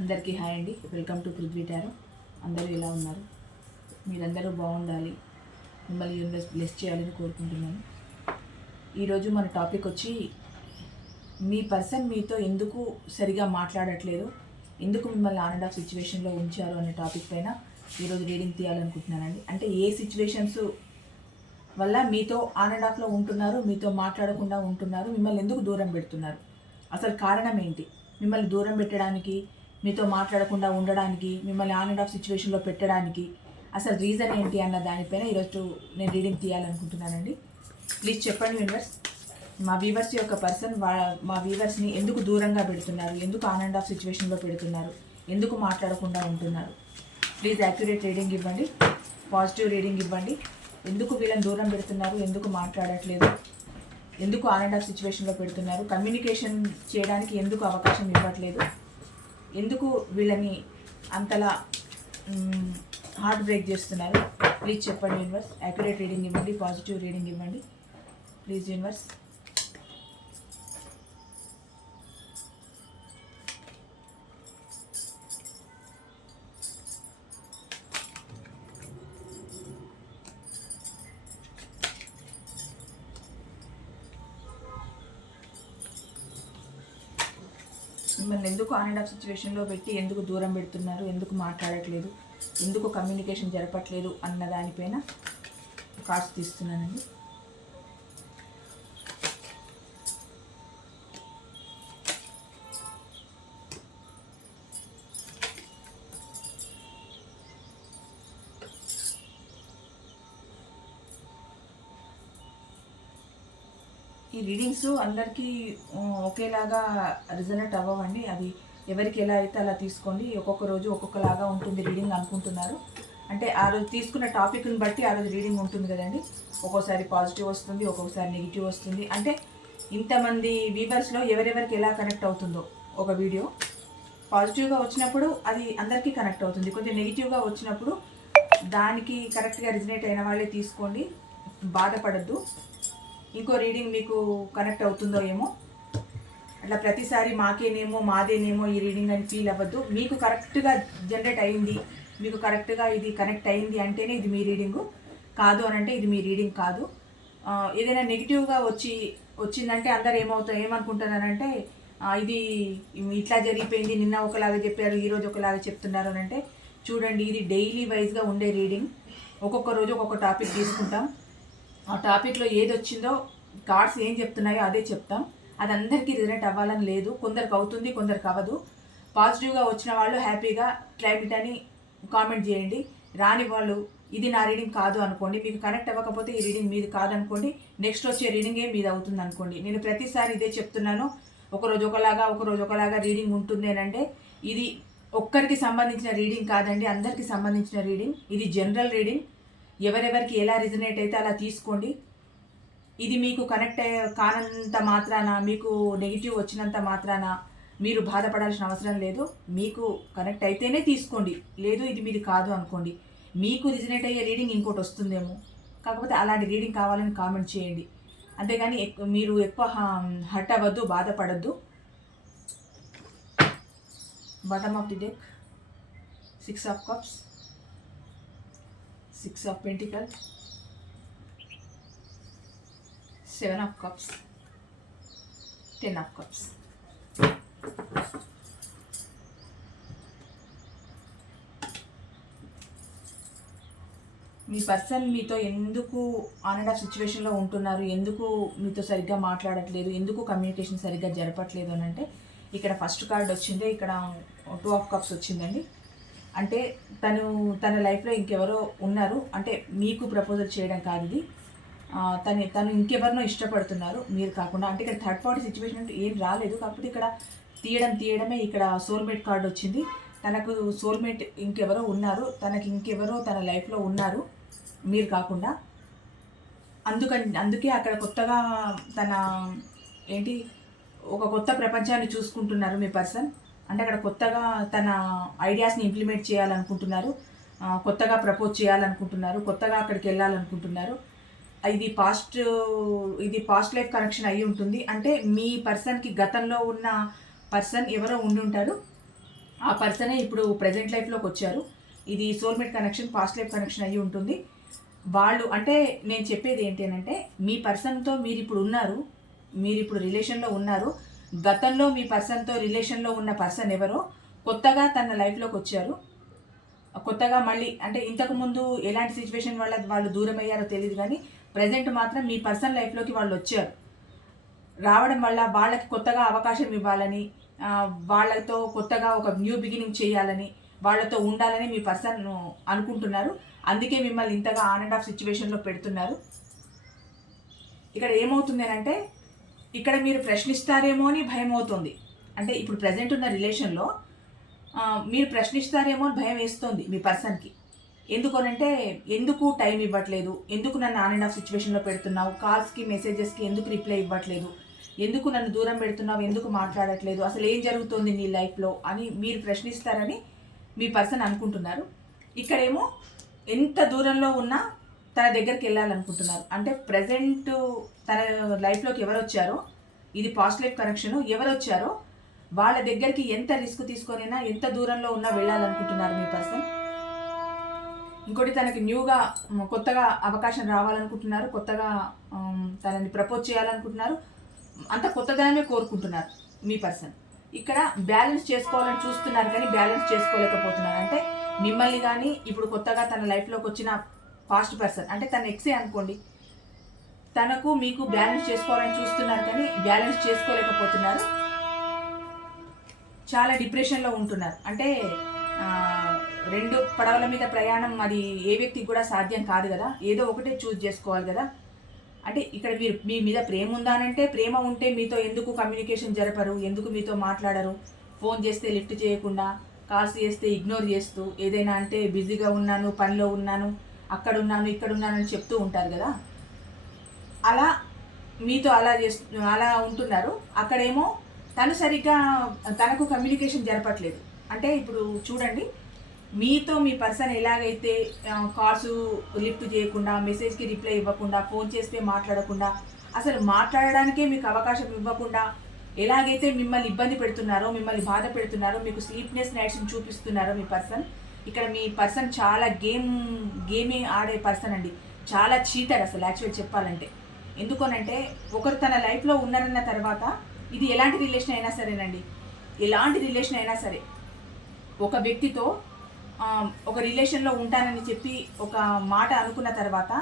అందరికీ హాయ్ అండి. Welcome to Prithvi tarot. అందరూ ఎలా ఉన్నారు? మీరందరూ బాగుండాలి, మిమ్మల్ని యూనివర్స్ బ్లెస్ చేయాలని కోరుకుంటున్నాను. ఈరోజు మన టాపిక్ వచ్చి మీ పర్సన్ మీతో ఎందుకు సరిగా మాట్లాడట్లేదు, ఎందుకు మిమ్మల్ని ఆన్ అండ్ ఆఫ్ సిచ్యువేషన్లో ఉంచారు అనే టాపిక్ పైన ఈరోజు రీడింగ్ తీయాలనుకుంటున్నానండి. అంటే ఏ సిచ్యువేషన్స్ వల్ల మీతో ఆన్ అండ్ ఆఫ్లో ఉంటున్నారు, మీతో మాట్లాడకుండా ఉంటున్నారు, మిమ్మల్ని ఎందుకు దూరం పెడుతున్నారు, అసలు కారణం ఏంటి, మిమ్మల్ని దూరం పెట్టడానికి, మీతో మాట్లాడకుండా ఉండడానికి, మిమ్మల్ని ఆన్ అండ్ ఆఫ్ సిచ్యువేషన్లో పెట్టడానికి అసలు రీజన్ ఏంటి అన్న దానిపైన ఈరోజు నేను రీడింగ్ తీయాలనుకుంటున్నానండి. ప్లీజ్ చెప్పండి యూనివర్స్, మా వ్యూవర్స్ యొక్క పర్సన్ మా వ్యూవర్స్ని ఎందుకు దూరంగా పెడుతున్నారు, ఎందుకు ఆన్ అండ్ ఆఫ్ సిచ్యువేషన్లో పెడుతున్నారు, ఎందుకు మాట్లాడకుండా ఉంటున్నారు. ప్లీజ్ యాక్యురేట్ రీడింగ్ ఇవ్వండి, పాజిటివ్ రీడింగ్ ఇవ్వండి. ఎందుకు వీళ్ళని దూరం పెడుతున్నారు, ఎందుకు మాట్లాడట్లేదు, ఎందుకు ఆన్ అండ్ ఆఫ్ సిచ్యువేషన్లో పెడుతున్నారు, కమ్యూనికేషన్ చేయడానికి ఎందుకు అవకాశం ఇవ్వట్లేదు, ఎందుకు వీళ్ళని అంతలా హార్ట్ బ్రేక్ చేస్తున్నారు. ప్లీజ్ చెప్పండి యూనివర్స్. యాక్యురేట్ రీడింగ్ ఇవ్వండి, పాజిటివ్ రీడింగ్ ఇవ్వండి ప్లీజ్ యూనివర్స్. మిమ్మల్ని ఎందుకు ఆన్ అండ్ ఆఫ్ సిచ్యువేషన్లో పెట్టి ఎందుకు దూరం పెడుతున్నారు, ఎందుకు మాట్లాడట్లేదు, ఎందుకు కమ్యూనికేషన్ జరపట్లేదు అన్న దానిపైన కార్డ్స్ తీస్తున్నానండి. ఈ రీడింగ్స్ అందరికీ ఒకేలాగా రిజనెట్ అవ్వవండి. అది ఎవరికి ఎలా అయితే అలా తీసుకోండి. ఒక్కొక్క రోజు ఒక్కొక్కలాగా ఉంటుంది రీడింగ్ అనుకుంటున్నారు. అంటే ఆ రోజు తీసుకున్న టాపిక్ని బట్టి ఆ రోజు రీడింగ్ ఉంటుంది కదండి. ఒక్కోసారి పాజిటివ్ వస్తుంది, ఒక్కొక్కసారి నెగిటివ్ వస్తుంది. అంటే ఇంతమంది వీవర్స్లో ఎవరెవరికి ఎలా కనెక్ట్ అవుతుందో ఒక వీడియో పాజిటివ్గా వచ్చినప్పుడు అది అందరికీ కనెక్ట్ అవుతుంది. కొంచెం నెగిటివ్గా వచ్చినప్పుడు దానికి కరెక్ట్గా రిజనేట్ అయిన వాళ్ళే తీసుకోండి, బాధపడద్దు. ఇంకో రీడింగ్ మీకు కనెక్ట్ అవుతుందో ఏమో, అట్లా ప్రతిసారి మాకేనేమో మాదేనేమో ఈ రీడింగ్ అని ఫీల్ అవ్వద్దు. మీకు కరెక్ట్గా జనరేట్ అయింది, మీకు కరెక్ట్గా ఇది కనెక్ట్ అయింది అంటేనే ఇది మీ రీడింగు, కాదు అని అంటే ఇది మీ రీడింగ్ కాదు. ఏదైనా నెగిటివ్గా వచ్చిందంటే అందరు ఏమనుకుంటున్నారంటే ఇది ఇట్లా జరిగిపోయింది, నిన్న ఒకలాగా చెప్పారు, ఈరోజు ఒకలాగా చెప్తున్నారు అని అంటే చూడండి, ఇది డైలీ వైజ్గా ఉండే రీడింగ్. ఒక్కొక్క రోజు ఒక్కొక్క టాపిక్ తీసుకుంటాం. ఆ టాపిక్లో ఏది వచ్చిందో కార్డ్స్ ఏం చెప్తున్నాయో అదే చెప్తాం. అది అందరికీ రిజనేట్ అవ్వాలని లేదు, కొందరికి అవుతుంది, కొందరికి అవ్వదు. పాజిటివ్గా వచ్చిన వాళ్ళు హ్యాపీగా క్లైమేట్ అని కామెంట్ చేయండి. రాని వాళ్ళు ఇది నా రీడింగ్ కాదు అనుకోండి. మీకు కనెక్ట్ అవ్వకపోతే ఈ రీడింగ్ మీది కాదనుకోండి, నెక్స్ట్ వచ్చే రీడింగే మీది అవుతుంది అనుకోండి. నేను ప్రతిసారి ఇదే చెప్తున్నాను, ఒకరోజు ఒకలాగా రీడింగ్ ఉంటుంది అని అంటే ఇది ఒక్కరికి సంబంధించిన రీడింగ్ కాదండి, అందరికీ సంబంధించిన రీడింగ్. ఇది జనరల్ రీడింగ్. ఎవరెవరికి ఎలా రిజనేట్ అయితే అలా తీసుకోండి. ఇది మీకు కనెక్ట్ కానంత మాత్రాన, మీకు నెగిటివ్ వచ్చినంత మాత్రాన మీరు బాధపడాల్సిన అవసరం లేదు. మీకు కనెక్ట్ అయితేనే తీసుకోండి, లేదు ఇది మీది కాదు అనుకోండి. మీకు రిజనేట్ అయ్యే రీడింగ్ ఇంకోటి వస్తుందేమో, కాకపోతే అలాంటి రీడింగ్ కావాలని కామెంట్ చేయండి. అంతేగాని మీరు ఎక్కువ హర్ట్ అవ్వద్దు, బాధపడద్దు. Bottom of the deck 6 of Cups, 6 of Pentacles, 7 of Cups, 10 of Cups. Me person మీతో ఎందుకు ఆన్ అండ్ ఆఫ్ సిచ్యువేషన్లో ఉంటున్నారు, ఎందుకు మీతో సరిగ్గా మాట్లాడట్లేదు, ఎందుకు కమ్యూనికేషన్ సరిగ్గా జరపట్లేదు అని అంటే ఇక్కడ ఫస్ట్ కార్డ్ వచ్చింది, ఇక్కడ 2 of Cups వచ్చిందండి. అంటే తన లైఫ్లో ఇంకెవరో ఉన్నారు, అంటే మీకు ప్రపోజల్ చేయడం కాదు ఇది, తను ఇంకెవరినో ఇష్టపడుతున్నారు మీరు కాకుండా. అంటే ఇక్కడ థర్డ్ పార్టీ సిచ్యువేషన్ అంటే ఏం రాలేదు, కాకపోతే ఇక్కడ తీయడమే ఇక్కడ సోల్మేట్ కార్డ్ వచ్చింది. తనకు సోల్మేట్ ఇంకెవరో ఉన్నారు, ఇంకెవరో తన లైఫ్లో ఉన్నారు మీరు కాకుండా. అందుకే అక్కడ కొత్తగా ఒక కొత్త ప్రపంచాన్ని చూసుకుంటున్నారు మీ పర్సన్. అంటే అక్కడ కొత్తగా తన ఐడియాస్ని ఇంప్లిమెంట్ చేయాలనుకుంటున్నారు, కొత్తగా ప్రపోజ్ చేయాలనుకుంటున్నారు, కొత్తగా అక్కడికి వెళ్ళాలనుకుంటున్నారు. ఇది పాస్ట్ లైఫ్ కనెక్షన్ అయి ఉంటుంది. అంటే మీ పర్సన్కి గతంలో ఉన్న పర్సన్ ఎవరో ఉండి ఉంటారు, ఆ పర్సనే ఇప్పుడు ప్రజెంట్ లైఫ్లోకి వచ్చారు. ఇది soulmate connection, past life connection అయ్యి ఉంటుంది. వాళ్ళు అంటే నేను చెప్పేది ఏంటి అంటే, మీ పర్సన్తో మీరు ఇప్పుడు ఉన్నారు, మీరు ఇప్పుడు రిలేషన్లో ఉన్నారు. గతంలో మీ పర్సన్తో రిలేషన్లో ఉన్న పర్సన్ ఎవరో కొత్తగా తన లైఫ్లోకి వచ్చారు. కొత్తగా మళ్ళీ అంటే ఇంతకుముందు ఎలాంటి సిచ్యువేషన్ వల్ల వాళ్ళు దూరం అయ్యారో తెలియదు, కానీ ప్రజెంట్ మాత్రం మీ పర్సన్ లైఫ్లోకి వాళ్ళు వచ్చారు. రావడం వల్ల వాళ్ళకి కొత్తగా అవకాశం ఇవ్వాలని, వాళ్ళతో కొత్తగా ఒక న్యూ బిగినింగ్ చేయాలని, వాళ్ళతో ఉండాలని మీ పర్సన్ అనుకుంటున్నారు. అందుకే మిమ్మల్ని ఇంతగా ఆన్ అండ్ ఆఫ్ సిచ్యువేషన్లో పెడుతున్నారు. ఇక్కడ ఏమవుతుంది అంటే, ఇక్కడ మీరు ప్రశ్నిస్తారేమో అని భయం అవుతుంది. అంటే ఇప్పుడు ప్రజెంట్ ఉన్న రిలేషన్లో మీరు ప్రశ్నిస్తారేమో అని భయం వేస్తుంది మీ పర్సన్కి. ఎందుకనంటే, ఎందుకు టైం ఇవ్వట్లేదు, ఎందుకు నన్ను ఆన్ అండ్ ఆఫ్ సిచ్యువేషన్లో పెడుతున్నావు, కాల్స్కి మెసేజెస్కి ఎందుకు రిప్లై ఇవ్వట్లేదు, ఎందుకు నన్ను దూరం పెడుతున్నావు, ఎందుకు మాట్లాడట్లేదు, అసలు ఏం జరుగుతుంది నీ లైఫ్లో అని మీరు ప్రశ్నిస్తారని మీ పర్సన్ అనుకుంటున్నారు. ఇక్కడేమో ఎంత దూరంలో ఉన్నా తన దగ్గరికి వెళ్ళాలనుకుంటున్నారు. అంటే ప్రజెంట్ తన లైఫ్లోకి ఎవరు వచ్చారో, ఇది పాస్ట్ లైఫ్ కనెక్షన్, ఎవరు వచ్చారో వాళ్ళ దగ్గరికి ఎంత రిస్క్ తీసుకొనైనా, ఎంత దూరంలో ఉన్నా వెళ్ళాలనుకుంటున్నారు మీ పర్సన్. ఇంకోటి, తనకి న్యూగా కొత్తగా అవకాశం రావాలనుకుంటున్నారు, కొత్తగా తనని ప్రపోజ్ చేయాలనుకుంటున్నారు, అంత కొత్తగానే కోరుకుంటున్నారు మీ పర్సన్. ఇక్కడ బ్యాలెన్స్ చేసుకోవాలని చూస్తున్నారు కానీ బ్యాలెన్స్ చేసుకోలేకపోతున్నారు. అంటే మిమ్మల్ని కానీ ఇప్పుడు కొత్తగా తన లైఫ్లోకి వచ్చిన పాస్ట్ పర్సన్, అంటే తన ఎక్సే అనుకోండి, తనకు మీకు బ్యాలెన్స్ చేసుకోవాలని చూస్తున్నారు కానీ బ్యాలెన్స్ చేసుకోలేకపోతున్నారు. చాలా డిప్రెషన్లో ఉంటున్నారు. అంటే రెండు పడవల మీద ప్రయాణం అది ఏ వ్యక్తికి కూడా సాధ్యం కాదు కదా, ఏదో ఒకటే చూస్ చేసుకోవాలి కదా. అంటే ఇక్కడ మీరు మీ మీద ప్రేమ ఉందా అంటే, ప్రేమ ఉంటే మీతో ఎందుకు కమ్యూనికేషన్ జరపరు, ఎందుకు మీతో మాట్లాడరు, ఫోన్ చేస్తే లిఫ్ట్ చేయకుండా, కాల్స్ చేస్తే ఇగ్నోర్ చేస్తూ, ఏదైనా అంటే బిజీగా ఉన్నాను, పనిలో ఉన్నాను, అక్కడ ఉన్నాను, ఇక్కడ ఉన్నాను అని చెప్తూ ఉంటారు కదా. అలా మీతో అలా ఉంటున్నారు. అక్కడేమో తను సరిగ్గా తనకు కమ్యూనికేషన్ జరపట్లేదు. అంటే ఇప్పుడు చూడండి, మీతో మీ పర్సన్ ఎలాగైతే కాల్స్ లిఫ్ట్ చేయకుండా, మెసేజ్కి రిప్లై ఇవ్వకుండా, ఫోన్ చేస్తే మాట్లాడకుండా, అసలు మాట్లాడడానికే మీకు అవకాశం ఇవ్వకుండా ఎలాగైతే మిమ్మల్ని ఇబ్బంది పెడుతున్నారో, మిమ్మల్ని బాధ పెడుతున్నారో, మీకు స్లీప్నెస్ నైట్స్ని చూపిస్తున్నారో మీ పర్సన్, ఇక్కడ మీ పర్సన్ చాలా గేమింగ్ ఆడే పర్సన్ అండి. చాలా చీటర్ అసలు యాక్చువల్ చెప్పాలంటే. ఎందుకనంటే, ఒకరు తన లైఫ్లో ఉన్నారన్న తర్వాత, ఇది ఎలాంటి రిలేషన్ అయినా సరేనండి, ఎలాంటి రిలేషన్ అయినా సరే, ఒక వ్యక్తితో ఒక రిలేషన్లో ఉంటానని చెప్పి ఒక మాట అనుకున్న తర్వాత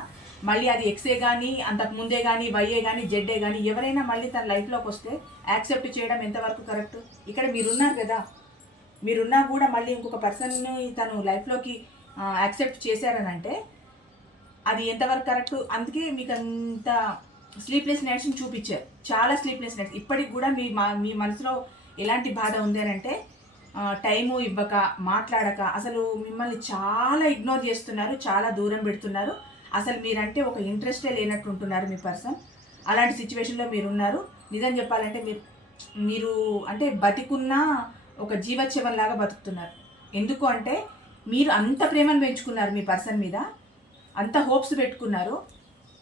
మళ్ళీ అది ఎక్సే కానీ, అంతకు ముందే కానీ, వైఏ కానీ, జెడ్ఏ కానీ ఎవరైనా మళ్ళీ తన లైఫ్లోకి వస్తే యాక్సెప్ట్ చేయడం ఎంతవరకు కరెక్ట్? ఇక్కడ మీరున్నారు కదా, మీరున్నా కూడా మళ్ళీ ఇంకొక పర్సన్ని తను లైఫ్లోకి యాక్సెప్ట్ చేశారనంటే అది ఎంతవరకు కరెక్ట్? అందుకే మీకు అంత స్లీప్లెస్ నైట్స్ని చూపించారు, చాలా స్లీప్లెస్ నైట్స్. ఇప్పటికి కూడా మీ మనసులో ఎలాంటి బాధ ఉంది అని అంటే, టైము ఇవ్వక, మాట్లాడక, అసలు మిమ్మల్ని చాలా ఇగ్నోర్ చేస్తున్నారు, చాలా దూరం పెడుతున్నారు. అసలు మీరంటే ఒక ఇంట్రెస్టే లేనట్టు ఉంటున్నారు మీ పర్సన్. అలాంటి సిచ్యువేషన్లో మీరున్నారు. నిజం చెప్పాలంటే మీరు అంటే బతికున్నా ఒక జీవోత్సవంలాగా బతుకుతున్నారు. ఎందుకు అంటే, మీరు అంత ప్రేమను పెంచుకున్నారు మీ పర్సన్ మీద, అంత హోప్స్ పెట్టుకున్నారు.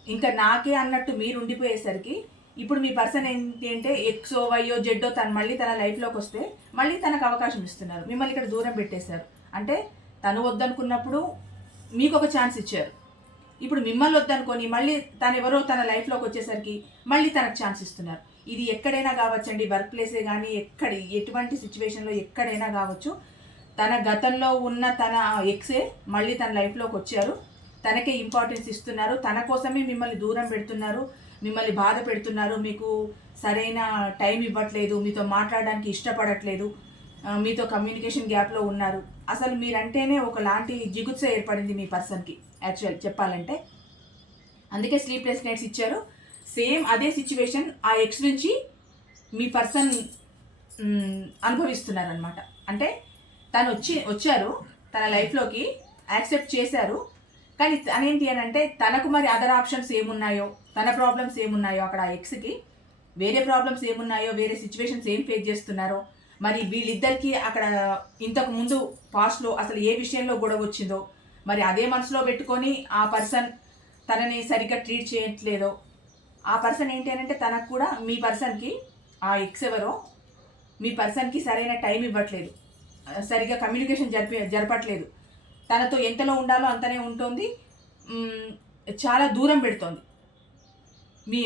ఇంకా నాకే అన్నట్టు మీరు ఉండిపోయేసరికి ఇప్పుడు మీ పర్సన్ ఏంటి అంటే, ఎక్సో వైయో జెడ్డో మళ్ళీ తన లైఫ్లోకి వస్తే మళ్ళీ తనకు అవకాశం ఇస్తున్నారు. మిమ్మల్ని ఇక్కడ దూరం పెట్టేశారు. అంటే తను వద్దనుకున్నప్పుడు మీకు ఒక ఛాన్స్ ఇచ్చారు. ఇప్పుడు మిమ్మల్ని వద్దనుకొని మళ్ళీ తను ఎవరో తన లైఫ్లోకి వచ్చేసరికి మళ్ళీ తనకు ఛాన్స్ ఇస్తున్నారు. ఇది ఎక్కడైనా కావచ్చండి, వర్క్ ప్లేసే కానీ, ఎటువంటి సిచ్యువేషన్లో ఎక్కడైనా కావచ్చు. తన గతంలో ఉన్న తన ఎక్సే మళ్ళీ తన లైఫ్లోకి వచ్చారు, తనకే ఇంపార్టెన్స్ ఇస్తున్నారు, తన కోసమే మిమ్మల్ని దూరం పెడుతున్నారు, మిమ్మల్ని బాధ పెడుతున్నారు, మీకు సరైన టైం ఇవ్వట్లేదు, మీతో మాట్లాడడానికి ఇష్టపడట్లేదు, మీతో కమ్యూనికేషన్ గ్యాప్లో ఉన్నారు. అసలు మీరంటేనే ఒకలాంటి జిగుత్స ఏర్పడింది మీ పర్సన్కి యాక్చువల్ చెప్పాలంటే. అందుకే స్లీప్లెస్ నైట్స్ ఇచ్చారు. సేమ్ అదే సిచ్యువేషన్ ఆ ఎక్స్ నుంచి మీ పర్సన్ అనుభవిస్తున్నారనమాట. అంటే తను వచ్చారు తన లైఫ్లోకి, యాక్సెప్ట్ చేశారు, కానీ తనేంటి అని అంటే, తనకు మరి అదర్ ఆప్షన్స్ ఏమున్నాయో, తన ప్రాబ్లమ్స్ ఏమున్నాయో, అక్కడ ఆ ఎక్స్కి వేరే ప్రాబ్లమ్స్ ఏమున్నాయో, వేరే సిచ్యువేషన్స్ ఏం ఫేస్ చేస్తున్నారో, మరి వీళ్ళిద్దరికీ అక్కడ ఇంతకు ముందు పాస్ట్లో అసలు ఏ విషయంలో గొడవ వచ్చిందో, మరి అదే మనసులో పెట్టుకొని ఆ పర్సన్ తనని సరిగ్గా ట్రీట్ చేయట్లేదో, ఆ పర్సన్ ఏంటి అని అంటే, తనకు కూడా మీ పర్సన్కి, ఆ ఎక్స్ ఎవరో మీ పర్సన్కి సరైన టైం ఇవ్వట్లేదు. సరిగా కమ్యూనికేషన్ జరపట్లేదు. తనతో ఎంతలో ఉండాలో అంతనే ఉంటుంది. చాలా దూరం పెడుతోంది మీ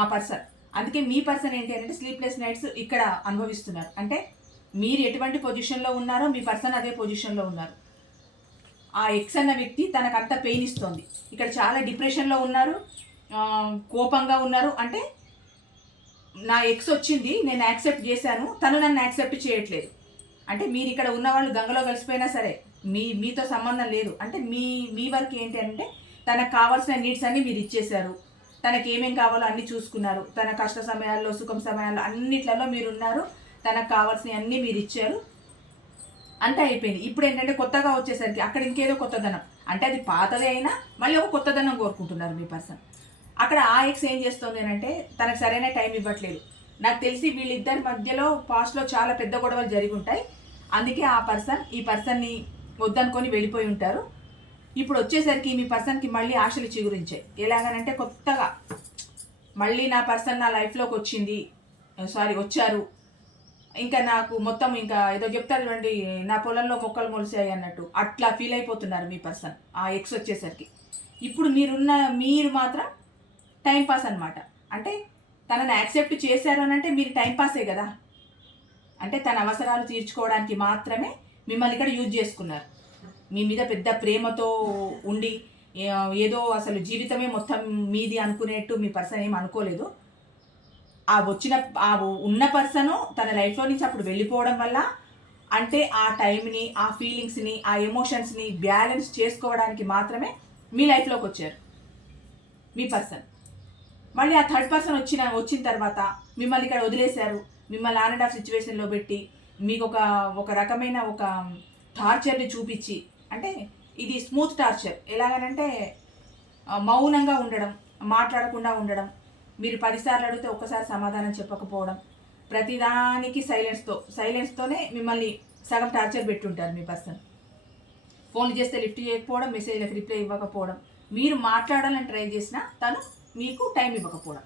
ఆ పర్సన్. అందుకే మీ పర్సన్ ఏంటి అంటే స్లీప్లెస్ నైట్స్ ఇక్కడ అనుభవిస్తున్నారు. అంటే మీరు ఎటువంటి పొజిషన్లో ఉన్నారో మీ పర్సన్ అదే పొజిషన్లో ఉన్నారు. ఆ ఎక్స్ అన్న వ్యక్తి తనకంత పెయిన్ ఇస్తోంది. ఇక్కడ చాలా డిప్రెషన్లో ఉన్నారు, కోపంగా ఉన్నారు. అంటే నా ఎక్స్ వచ్చింది, నేను యాక్సెప్ట్ చేశాను, తను నన్ను యాక్సెప్ట్ చేయట్లేదు. అంటే మీరు ఇక్కడ ఉన్న వాళ్ళు గంగలో కలిసిపోయినా సరే మీతో సంబంధం లేదు. అంటే మీ వర్క్ ఏంటి అంటే తనకు కావాల్సిన నీడ్స్ అన్నీ మీరు ఇచ్చేశారు. తనకి ఏమేం కావాలో అన్నీ చూసుకున్నారు. తన కష్ట సమయాల్లో, సుఖం సమయాల్లో అన్నిట్లలో మీరున్నారు. తనకు కావాల్సినవి అన్నీ మీరు ఇచ్చారు. అంతా అయిపోయింది. ఇప్పుడు ఏంటంటే కొత్తగా వచ్చేసరికి అక్కడ ఇంకేదో కొత్తదనం, అంటే అది పాతదే అయినా మళ్ళీ ఒక కొత్తదనం కోరుకుంటున్నారు మీ పర్సన్. అక్కడ ఆ ఎక్స్ ఏం చేస్తుంది అంటే తనకు సరైన టైం ఇవ్వట్లేదు. నాకు తెలిసి వీళ్ళిద్దరి మధ్యలో పాస్ట్లో చాలా పెద్ద గొడవలు జరిగి ఉంటాయి. అందుకే ఆ పర్సన్ ఈ పర్సన్ని వద్దనుకొని వెళ్ళిపోయి ఉంటారు. ఇప్పుడు వచ్చేసరికి మీ పర్సన్కి మళ్ళీ ఆశలు చిగురించాయి. ఎలాగనంటే కొత్తగా మళ్ళీ నా పర్సన్ నా లైఫ్లోకి వచ్చారు, ఇంకా నాకు మొత్తం ఇంకా ఏదో చెప్తారు చూడండి, నా పొలంలో మొక్కలు మొలిసాయి అన్నట్టు అట్లా ఫీల్ అయిపోతున్నారు మీ పర్సన్ ఆ ఎక్స్ వచ్చేసరికి. ఇప్పుడు మీరు మాత్రం టైంపాస్ అనమాట. అంటే తనని యాక్సెప్ట్ చేశారు అని అంటే మీరు టైంపాసే కదా. అంటే తన అవసరాలు తీర్చుకోవడానికి మాత్రమే మిమ్మల్ని ఇక్కడ యూజ్ చేసుకున్నారు. మీ మీద పెద్ద ప్రేమతో ఉండి ఏదో అసలు జీవితమే మొత్తం మీది అనుకునేట్టు మీ పర్సన్ ఏం అనుకోలేదు. ఉన్న పర్సను తన లైఫ్లో నుంచి అప్పుడు వెళ్ళిపోవడం వల్ల, అంటే ఆ టైంని, ఆ ఫీలింగ్స్ని, ఆ ఎమోషన్స్ని బ్యాలెన్స్ చేసుకోవడానికి మాత్రమే మీ లైఫ్లోకి వచ్చారు మీ పర్సన్. మళ్ళీ ఆ థర్డ్ పర్సన్ వచ్చిన తర్వాత మిమ్మల్ని ఇక్కడ వదిలేశారు. మిమ్మల్ని ఆన్ అండ్ ఆఫ్ సిచ్యువేషన్లో పెట్టి మీకు ఒక రకమైన ఒక టార్చర్ని చూపించి, అంటే ఇది స్మూత్ టార్చర్. ఎలాగనంటే మౌనంగా ఉండడం, మాట్లాడకుండా ఉండడం, మీరు 10 సార్లు అడిగితే ఒక్కసారి సమాధానం చెప్పకపోవడం, ప్రతిదానికి సైలెన్స్తోనే మిమ్మల్ని సగం టార్చర్ పెట్టుంటారు మీ పర్సన్. ఫోన్ చేస్తే లిఫ్ట్ చేయకపోవడం, మెసేజ్లకు రిప్లై ఇవ్వకపోవడం, మీరు మాట్లాడాలని ట్రై చేసినా తను మీకు టైం ఇవ్వకపోవడం.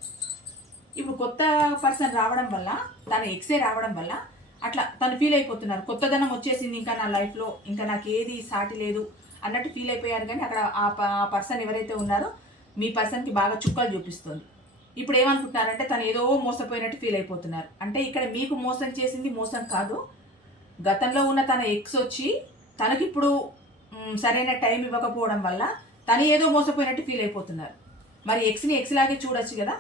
ఇప్పుడు కొత్త పర్సన్ రావడం వల్ల, తన ఎక్సే రావడం వల్ల అట్లా తను ఫీల్ అయిపోతున్నారు. కొత్తదనం వచ్చేసింది, ఇంకా నా లైఫ్లో ఇంకా నాకు ఏది సాటి లేదు అన్నట్టు ఫీల్ అయిపోయారు. కానీ అక్కడ ఆ పర్సన్ ఎవరైతే ఉన్నారో మీ పర్సన్కి బాగా చుక్కలు చూపిస్తుంది. ఇప్పుడు ఏమనుకుంటున్నారంటే తను ఏదో మోసపోయినట్టు ఫీల్ అయిపోతున్నారు. అంటే ఇక్కడ మీకు మోసం చేసింది మోసం కాదు, గతంలో ఉన్న తన ఎక్స్ వచ్చి తనకిప్పుడు సరైన టైం ఇవ్వకపోవడం వల్ల తను ఏదో మోసపోయినట్టు ఫీల్ అయిపోతున్నారు. మరి ఎక్స్ని ఎక్స్ లాగే చూడొచ్చు కదా,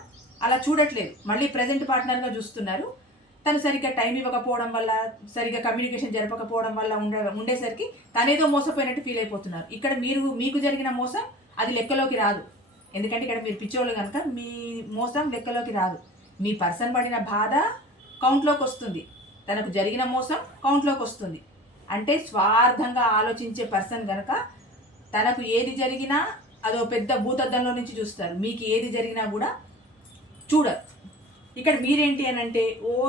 అలా చూడట్లేదు. మళ్ళీ ప్రజెంట్ పార్ట్నర్గా చూస్తున్నారు. తను సరిగ్గా టైం ఇవ్వకపోవడం వల్ల, సరిగ్గా కమ్యూనికేషన్ జరపకపోవడం వల్ల ఉండేసరికి తనేదో మోసపోయినట్టు ఫీల్ అయిపోతున్నారు. ఇక్కడ మీకు జరిగిన మోసం అది లెక్కలోకి రాదు. ఎందుకంటే ఇక్కడ మీరు పిచ్చోళ్ళు కనుక మీ మోసం లెక్కలోకి రాదు. మీ పర్సన్ పడిన బాధ కౌంట్లోకి వస్తుంది, తనకు జరిగిన మోసం కౌంట్లోకి వస్తుంది. అంటే స్వార్థంగా ఆలోచించే పర్సన్ కనుక తనకు ఏది జరిగినా అదో పెద్ద భూతద్దంలో నుంచి చూస్తారు. మీకు ఏది జరిగినా కూడా చూడరు. ఇక్కడ మీరేంటి అని అంటే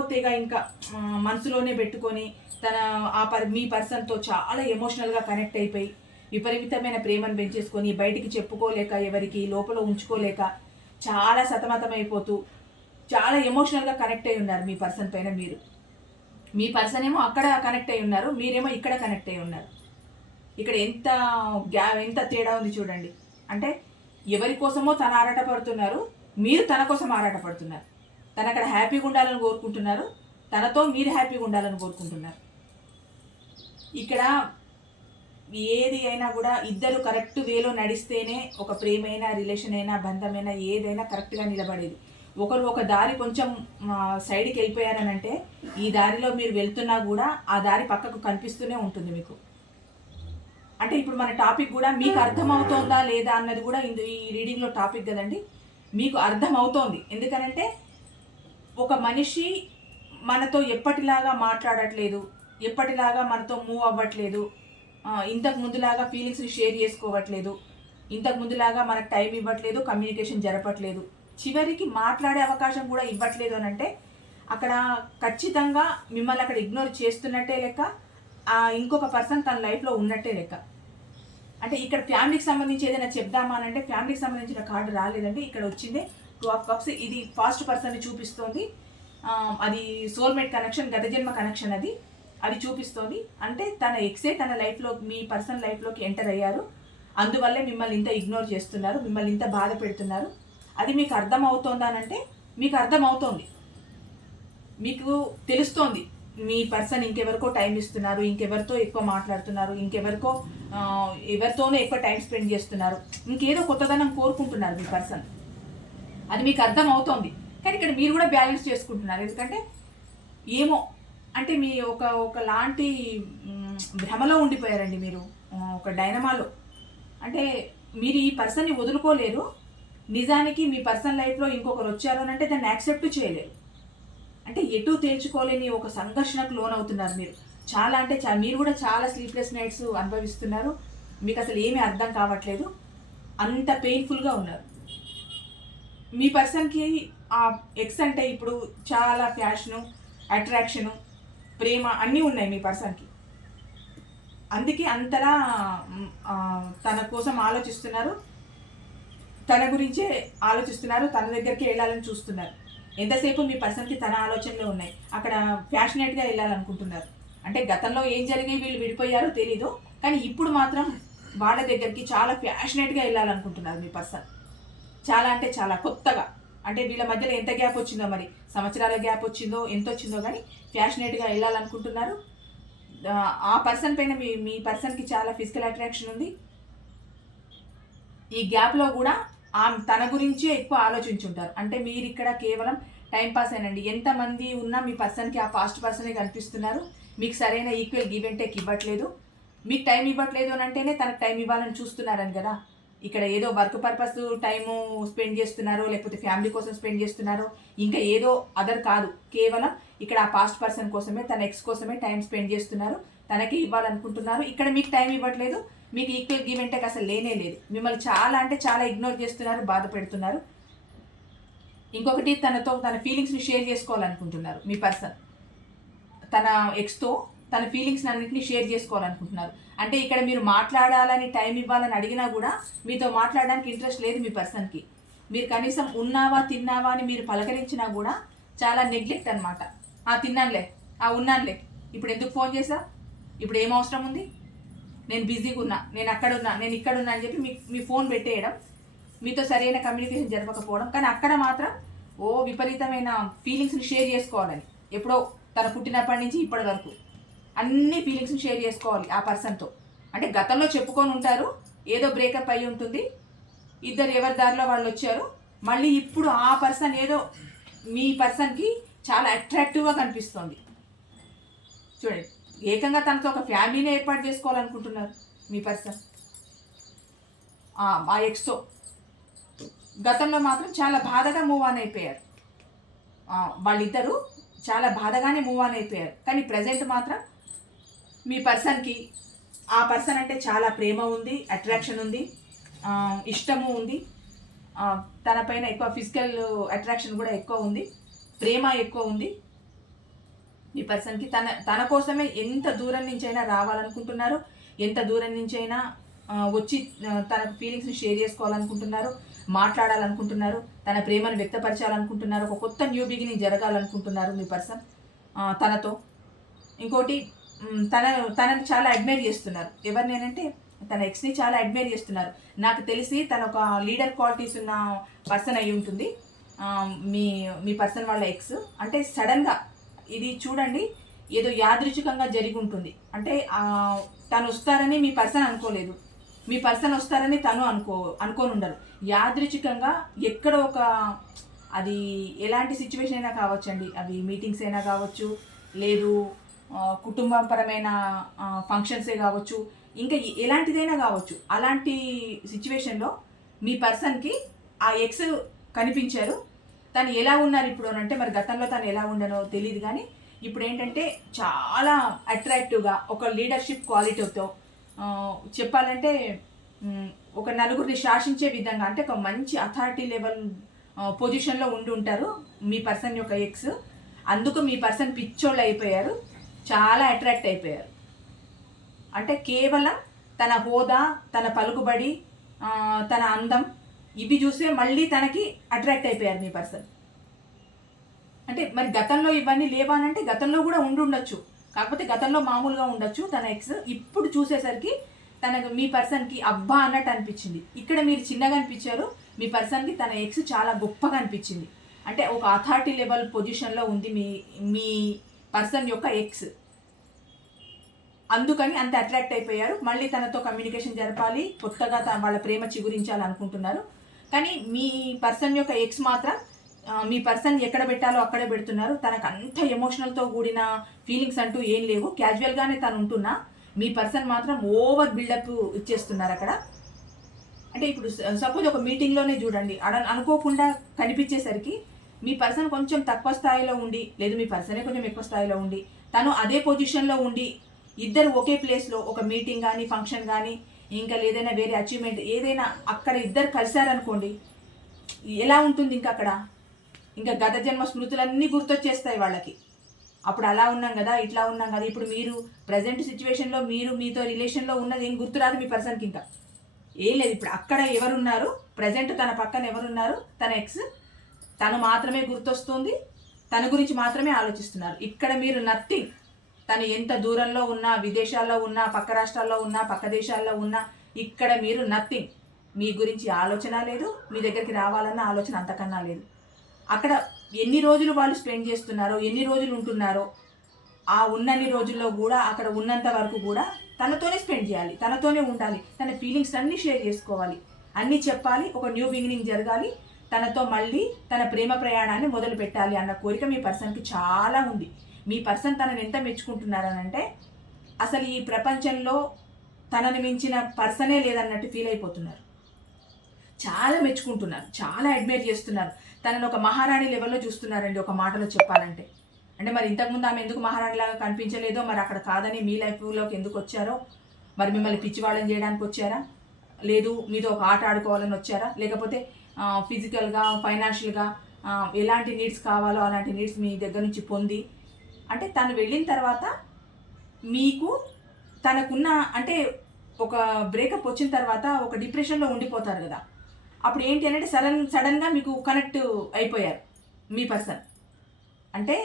తెగ ఇంకా మనసులోనే పెట్టుకొని మీ పర్సన్తో చాలా ఎమోషనల్గా కనెక్ట్ అయిపోయి విపరీతమైన ప్రేమను పెంచేసుకొని బయటికి చెప్పుకోలేక, ఎవరికి లోపల ఉంచుకోలేక చాలా సతమతమైపోతూ చాలా ఎమోషనల్గా కనెక్ట్ అయి ఉన్నారు మీ పర్సన్ పైన. మీ పర్సన్ ఏమో అక్కడ కనెక్ట్ అయి ఉన్నారు, మీరేమో ఇక్కడ కనెక్ట్ అయి ఉన్నారు. ఇక్కడ ఎంత తేడా ఉంది చూడండి. అంటే ఎవరి కోసమో తను ఆరాటపడుతున్నారు, మీరు తన కోసం ఆరాటపడుతున్నారు. తను అక్కడ హ్యాపీగా ఉండాలని కోరుకుంటున్నారు, తనతో మీరు హ్యాపీగా ఉండాలని కోరుకుంటున్నారు. ఇక్కడ ఏది అయినా కూడా ఇద్దరు కరెక్ట్ వేలో నడిస్తేనే ఒక ప్రేమైనా, రిలేషన్ అయినా, బంధమైనా ఏదైనా కరెక్ట్గా నిలబడేది. ఒక దారి కొంచెం సైడ్కి వెళ్ళిపోయారనంటే ఈ దారిలో మీరు వెళ్తున్నా కూడా ఆ దారి పక్కకు కనిపిస్తూనే ఉంటుంది మీకు. అంటే ఇప్పుడు మన టాపిక్ కూడా మీకు అర్థమవుతోందా లేదా అన్నది కూడా ఈ రీడింగ్లో టాపిక్ కదండి. మీకు అర్థమవుతోంది. ఎందుకనంటే ఒక మనిషి మనతో ఎప్పటిలాగా మాట్లాడట్లేదు, ఎప్పటిలాగా మనతో మూవ్ అవ్వట్లేదు, ఇంతకు ముందులాగా ఫీలింగ్స్ని షేర్ చేసుకోవట్లేదు, ఇంతకు ముందులాగా మనకు టైం ఇవ్వట్లేదు, కమ్యూనికేషన్ జరపట్లేదు, చివరికి మాట్లాడే అవకాశం కూడా ఇవ్వట్లేదు అని అంటే అక్కడ ఖచ్చితంగా మిమ్మల్ని అక్కడ ఇగ్నోర్ చేస్తున్నట్టే లెక్క, ఇంకొక పర్సన్ తన లైఫ్లో ఉన్నట్టే లెక్క. అంటే ఇక్కడ ఫ్యామిలీకి సంబంధించి ఏదైనా చెప్దామా అని అంటే ఫ్యామిలీకి సంబంధించిన కార్డు రాలేదండి. ఇక్కడ వచ్చిందే 2 of Cups. ఇది ఫాస్ట్ పర్సన్ని చూపిస్తోంది. అది సోల్మేట్ కనెక్షన్, గత జన్మ కనెక్షన్. అది చూపిస్తోంది. అంటే తన ఎక్సే తన లైఫ్లో, మీ పర్సన్ లైఫ్లోకి ఎంటర్ అయ్యారు. అందువల్లే మిమ్మల్ని ఇంత ఇగ్నోర్ చేస్తున్నారు, మిమ్మల్ని ఇంత బాధ పెడుతున్నారు. అది మీకు అర్థం అవుతోందా అంటే మీకు అర్థం అవుతోంది, మీకు తెలుస్తోంది. మీ పర్సన్ ఇంకెవరికో టైం ఇస్తున్నారు, ఇంకెవరితో ఎక్కువ మాట్లాడుతున్నారు, ఇంకెవరికో ఎవరితోనూ ఎక్కువ టైం స్పెండ్ చేస్తున్నారు, ఇంకేదో కొత్తదనం కోరుకుంటున్నారు మీ పర్సన్. అది మీకు అర్థం అవుతోంది. కానీ ఇక్కడ మీరు కూడా బ్యాలెన్స్ చేసుకుంటున్నారు. ఎందుకంటే ఏమో అంటే మీ ఒకలాంటి భ్రమలో ఉండిపోయారండి మీరు, ఒక డైనమాలో. అంటే మీరు ఈ పర్సన్ని వదులుకోలేరు. నిజానికి మీ పర్సనల్ లైఫ్లో ఇంకొకరు వచ్చారు అని అంటే దాన్ని యాక్సెప్ట్ చేయలేరు. అంటే ఎటు తేల్చుకోలేని ఒక సంఘర్షణకు లోనవుతున్నారు మీరు. చాలా అంటే మీరు కూడా చాలా స్లీప్లెస్ నైట్స్ అనుభవిస్తున్నారు. మీకు అసలు ఏమీ అర్థం కావట్లేదు, అంత పెయిన్ఫుల్గా ఉన్నారు. మీ పర్సన్కి ఆ ఎక్స్ అంటే ఇప్పుడు చాలా ఫ్యాషను, అట్రాక్షను, ప్రేమ అన్నీ ఉన్నాయి మీ పర్సన్కి. అందుకే అంతలా తన కోసం ఆలోచిస్తున్నారు, తన గురించే ఆలోచిస్తున్నారు, తన దగ్గరికి వెళ్ళాలని చూస్తున్నారు. ఎంతసేపు మీ పర్సన్కి తన ఆలోచనలు ఉన్నాయి. అక్కడ ఫ్యాషనేట్గా వెళ్ళాలనుకుంటున్నారు. అంటే గతంలో ఏం జరిగి వీళ్ళు విడిపోయారో తెలీదు, కానీ ఇప్పుడు మాత్రం వాళ్ళ దగ్గరికి చాలా ఫ్యాషనేట్గా వెళ్ళాలనుకుంటున్నారు మీ పర్సన్. చాలా అంటే చాలా కొత్తగా. అంటే వీళ్ళ మధ్యలో ఎంత గ్యాప్ వచ్చిందో, మరి సంవత్సరాల గ్యాప్ వచ్చిందో ఎంత వచ్చిందో, కానీ ఫ్యాషనేట్గా వెళ్ళాలనుకుంటున్నారు. ఆ పర్సన్ పైన మీ పర్సన్కి చాలా ఫిజికల్ అట్రాక్షన్ ఉంది. ఈ గ్యాప్లో కూడా తన గురించే ఎక్కువ ఆలోచించుంటారు. అంటే మీరు ఇక్కడ కేవలం టైంపాస్ అయినండి. ఎంతమంది ఉన్నా మీ పర్సన్కి ఆ పాస్ట్ పర్సనే కనిపిస్తున్నారు. మీకు సరైన ఈక్వల్ గివ్ అండ్ టేక్ ఇవ్వట్లేదు. మీకు టైం ఇవ్వట్లేదు అని అంటేనే తనకు టైం ఇవ్వాలని చూస్తున్నారని కదా. ఇక్కడ ఏదో వర్క్ పర్పస్ టైము స్పెండ్ చేస్తున్నారు, లేకపోతే ఫ్యామిలీ కోసం స్పెండ్ చేస్తున్నారు, ఇంకా ఏదో అదర్ కాదు. కేవలం ఇక్కడ ఆ పాస్ట్ పర్సన్ కోసమే, తన ఎక్స్ కోసమే టైం స్పెండ్ చేస్తున్నారు, తనకి ఇవ్వాలనుకుంటున్నారు. ఇక్కడ మీకు టైం ఇవ్వట్లేదు, మీకు ఈక్వల్ గివ్ అండ్ టేక్ అసలు లేనే లేదు. మిమ్మల్ని చాలా అంటే చాలా ఇగ్నోర్ చేస్తున్నారు, బాధ పెడుతున్నారు. ఇంకొకటి, తన ఫీలింగ్స్ని షేర్ చేసుకోవాలనుకుంటున్నారు మీ పర్సన్. తన ఎక్స్తో తన ఫీలింగ్స్ని అన్నింటినీ షేర్ చేసుకోవాలనుకుంటున్నారు. అంటే ఇక్కడ మీరు మాట్లాడాలని, టైం ఇవ్వాలని అడిగినా కూడా మీతో మాట్లాడడానికి ఇంట్రెస్ట్ లేదు మీ పర్సన్కి. మీరు కనీసం ఉన్నావా తిన్నావా అని మీరు పలకరించినా కూడా చాలా నెగ్లెక్ట్ అనమాట. తిన్నానులే, ఉన్నానులే, ఇప్పుడు ఎందుకు ఫోన్ చేసా, ఇప్పుడు ఏం అవసరం ఉంది, నేను బిజీగా ఉన్నా, నేను అక్కడున్నా, నేను ఇక్కడున్నా అని చెప్పి మీ ఫోన్ పెట్టేయడం, మీతో సరైన కమ్యూనికేషన్ జరపకపోవడం. కానీ అక్కడ మాత్రం విపరీతమైన ఫీలింగ్స్ని షేర్ చేసుకోవాలని, ఎప్పుడో తన పుట్టినప్పటి నుంచి ఇప్పటి వరకు అన్ని ఫీలింగ్స్ని షేర్ చేసుకోవాలి ఆ పర్సన్తో. అంటే గతంలో చెప్పుకొని ఉంటారు, ఏదో బ్రేకప్ అయి ఉంటుంది, ఇద్దరు ఎవరి దారిలో వాళ్ళు వచ్చారు, మళ్ళీ ఇప్పుడు ఆ పర్సన్ ఏదో మీ పర్సన్కి చాలా అట్రాక్టివ్గా కనిపిస్తుంది. చూడండి, ఏకంగా తనతో ఒక ఫ్యామిలీని ఏర్పాటు చేసుకోవాలనుకుంటున్నారు మీ పర్సన్. ఆ ఎక్స్తో గతంలో మాత్రం చాలా బాధగా మూవ్ ఆన్ అయిపోయారు. వాళ్ళిద్దరూ చాలా బాధగానే మూవ్ ఆన్ అయిపోయారు. కానీ ప్రజెంట్ మాత్రం మీ పర్సన్కి ఆ పర్సన్ అంటే చాలా ప్రేమ ఉంది, అట్రాక్షన్ ఉంది, ఇష్టము ఉంది. తన పైన ఎక్కువ ఫిజికల్ అట్రాక్షన్ కూడా ఎక్కువ ఉంది, ప్రేమ ఎక్కువ ఉంది మీ పర్సన్కి. తన కోసమే ఎంత దూరం నుంచి అయినా రావాలనుకుంటున్నారు, ఎంత దూరం నుంచి అయినా వచ్చి తన ఫీలింగ్స్ని షేర్ చేసుకోవాలనుకుంటున్నారు, మాట్లాడాలనుకుంటున్నారు, తన ప్రేమను వ్యక్తపరచాలనుకుంటున్నారు, ఒక కొత్త న్యూ బిగినింగ్ జరగాలనుకుంటున్నారు మీ పర్సన్ తనతో. ఇంకోటి, తనని చాలా అడ్మైర్ చేస్తున్నారు. ఎవరినేనంటే తన ఎక్స్ని చాలా అడ్మైర్ చేస్తున్నారు. నాకు తెలిసి తన ఒక లీడర్ క్వాలిటీస్ ఉన్న పర్సన్ అయి ఉంటుంది మీ పర్సన్ వాళ్ళ ఎక్స్. అంటే సడన్గా ఇది చూడండి, ఏదో యాదృచ్ఛికంగా జరిగి ఉంటుంది. అంటే తను వస్తారని మీ పర్సన్ అనుకోలేదు, మీ పర్సన్ వస్తారని తను అనుకోని ఉండరు. యాదృచ్ఛికంగా ఎక్కడ ఒక, అది ఎలాంటి సిచ్యువేషన్ అయినా కావచ్చండి. అవి మీటింగ్స్ అయినా కావచ్చు, లేదు కుటుంబపరమైన ఫంక్షన్సే కావచ్చు, ఇంకా ఎలాంటిదైనా కావచ్చు. అలాంటి సిచ్యువేషన్లో మీ పర్సన్కి ఆ ఎక్స్ కనిపించారు. తను ఎలా ఉన్నారు ఇప్పుడు అని అంటే, మరి గతంలో తను ఎలా ఉండనో తెలియదు, కానీ ఇప్పుడు ఏంటంటే చాలా అట్రాక్టివ్గా, ఒక లీడర్షిప్ క్వాలిటీతో చెప్పాలంటే ఒక నలుగురిని శాసించే విధంగా, అంటే ఒక మంచి అథారిటీ లెవెల్ పొజిషన్లో ఉండి ఉంటారు మీ పర్సన్ యొక్క ఎక్స్. అందుకు మీ పర్సన్ పిచ్చోళ్ళు అయిపోయారు, చాలా అట్రాక్ట్ అయిపోయారు. అంటే కేవలం తన హోదా, తన పలుకుబడి, తన అందం, ఇవి చూసే మళ్ళీ తనకి అట్రాక్ట్ అయిపోయారు మీ పర్సన్. అంటే మరి గతంలో ఇవన్నీ లేవా అని అంటే గతంలో కూడా ఉండొచ్చు, కాకపోతే గతంలో మామూలుగా ఉండొచ్చు తన ఎక్స్, ఇప్పుడు చూసేసరికి తనకు మీ పర్సన్కి అబ్బా అన్నట్టు అనిపించింది. ఇక్కడ మీరు చిన్నగా అనిపించారు, మీ పర్సన్కి తన ఎక్స్ చాలా గొప్పగా అనిపించింది. అంటే ఒక అథారిటీ లెవెల్ పొజిషన్లో ఉంది మీ మీ పర్సన్ యొక్క ఎక్స్. అందుకని అంత అట్రాక్ట్ అయిపోయారు. మళ్ళీ తనతో కమ్యూనికేషన్ జరపాలి, కొత్తగా వాళ్ళ ప్రేమ చిగురించాలనుకుంటున్నారు. కానీ మీ పర్సన్ యొక్క ఎక్స్ మాత్రం మీ పర్సన్ ఎక్కడ పెట్టాలో అక్కడే పెడుతున్నారు. తనకు అంత ఎమోషనల్తో కూడిన ఫీలింగ్స్ అంటూ ఏం లేవు, క్యాజువల్గానే తను ఉంటున్నా. మీ పర్సన్ మాత్రం ఓవర్ బిల్డప్ ఇచ్చేస్తున్నారు అక్కడ. అంటే ఇప్పుడు సపోజ్ ఒక మీటింగ్లోనే చూడండి, అనుకోకుండా కనిపించేసరికి మీ పర్సన్ కొంచెం తక్కువ స్థాయిలో ఉండి, లేదు మీ పర్సనే కొంచెం ఎక్కువ స్థాయిలో ఉండి, తను అదే పొజిషన్లో ఉండి, ఇద్దరు ఒకే ప్లేస్లో ఒక మీటింగ్ కానీ ఫంక్షన్ కానీ ఇంకా ఏదైనా వేరే అచీవ్మెంట్ ఏదైనా అక్కడ ఇద్దరు కలిశారనుకోండి, ఎలా ఉంటుంది ఇంకా అక్కడ? ఇంకా గత జన్మ స్మృతులన్నీ గుర్తొచ్చేస్తాయి వాళ్ళకి. అప్పుడు అలా ఉన్నాం కదా, ఇట్లా ఉన్నాం కదా. ఇప్పుడు మీరు ప్రజెంట్ సిచ్యువేషన్లో మీరు మీతో రిలేషన్లో ఉన్నది ఏం గుర్తురాదు మీ పర్సన్కి. ఇంకా ఏం లేదు. ఇప్పుడు అక్కడ ఎవరున్నారు, ప్రజెంట్ తన పక్కన ఎవరున్నారు, తన ఎక్స్, తను మాత్రమే గుర్తొస్తుంది, తన గురించి మాత్రమే ఆలోచిస్తున్నారు. ఇక్కడ మీరు నథింగ్. తను ఎంత దూరంలో ఉన్నా, విదేశాల్లో ఉన్నా, పక్క రాష్ట్రాల్లో ఉన్నా, పక్క దేశాల్లో ఉన్నా, ఇక్కడ మీరు నథింగ్. మీ గురించి ఆలోచన లేదు, మీ దగ్గరికి రావాలన్న ఆలోచన అంతకన్నా లేదు. అక్కడ ఎన్ని రోజులు వాళ్ళు స్పెండ్ చేస్తున్నారో, ఎన్ని రోజులు ఉంటున్నారో, ఆ ఉన్నన్ని రోజుల్లో కూడా అక్కడ ఉన్నంత వరకు కూడా తనతోనే స్పెండ్ చేయాలి, తనతోనే ఉండాలి, తన ఫీలింగ్స్ అన్నీ షేర్ చేసుకోవాలి, అన్నీ చెప్పాలి, ఒక న్యూ బిగినింగ్ జరగాలి, తనతో మళ్ళీ తన ప్రేమ ప్రయాణాన్ని మొదలు పెట్టాలి అన్న కోరిక మీ పర్సన్కి చాలా ఉంది. మీ పర్సన్ తనని ఎంత మెచ్చుకుంటున్నారనంటే అసలు ఈ ప్రపంచంలో తనని మించిన పర్సనే లేదన్నట్టు ఫీల్ అయిపోతున్నారు. చాలా మెచ్చుకుంటున్నారు, చాలా అడ్మైర్ చేస్తున్నారు. తనను ఒక మహారాణి లెవెల్లో చూస్తున్నారండి ఒక మాటలో చెప్పాలంటే. అంటే మరి ఇంతకుముందు ఆమె ఎందుకు మహారాణిలాగా కనిపించలేదో, మరి అక్కడ కాదని మీ లైఫ్లోకి ఎందుకు వచ్చారో, మరి మిమ్మల్ని పిచ్చివాళ్ళని చేయడానికి వచ్చారా, లేదు మీతో ఒక ఆట ఆడుకోవాలని వచ్చారా, లేకపోతే ఫిజికల్గా ఫైనాన్షియల్గా ఎలాంటి నీడ్స్ కావాలో అలాంటి నీడ్స్ మీ దగ్గర నుంచి పొంది, అంటే తను వెళ్ళిన తర్వాత మీకు తనకున్న అంటే ఒక బ్రేకప్ వచ్చిన తర్వాత ఒక డిప్రెషన్లో ఉండిపోతారు కదా, అప్పుడు ఏంటి అంటే సడన్గా మీకు కనెక్ట్ అయిపోయారు మీ పర్సన్. అంటే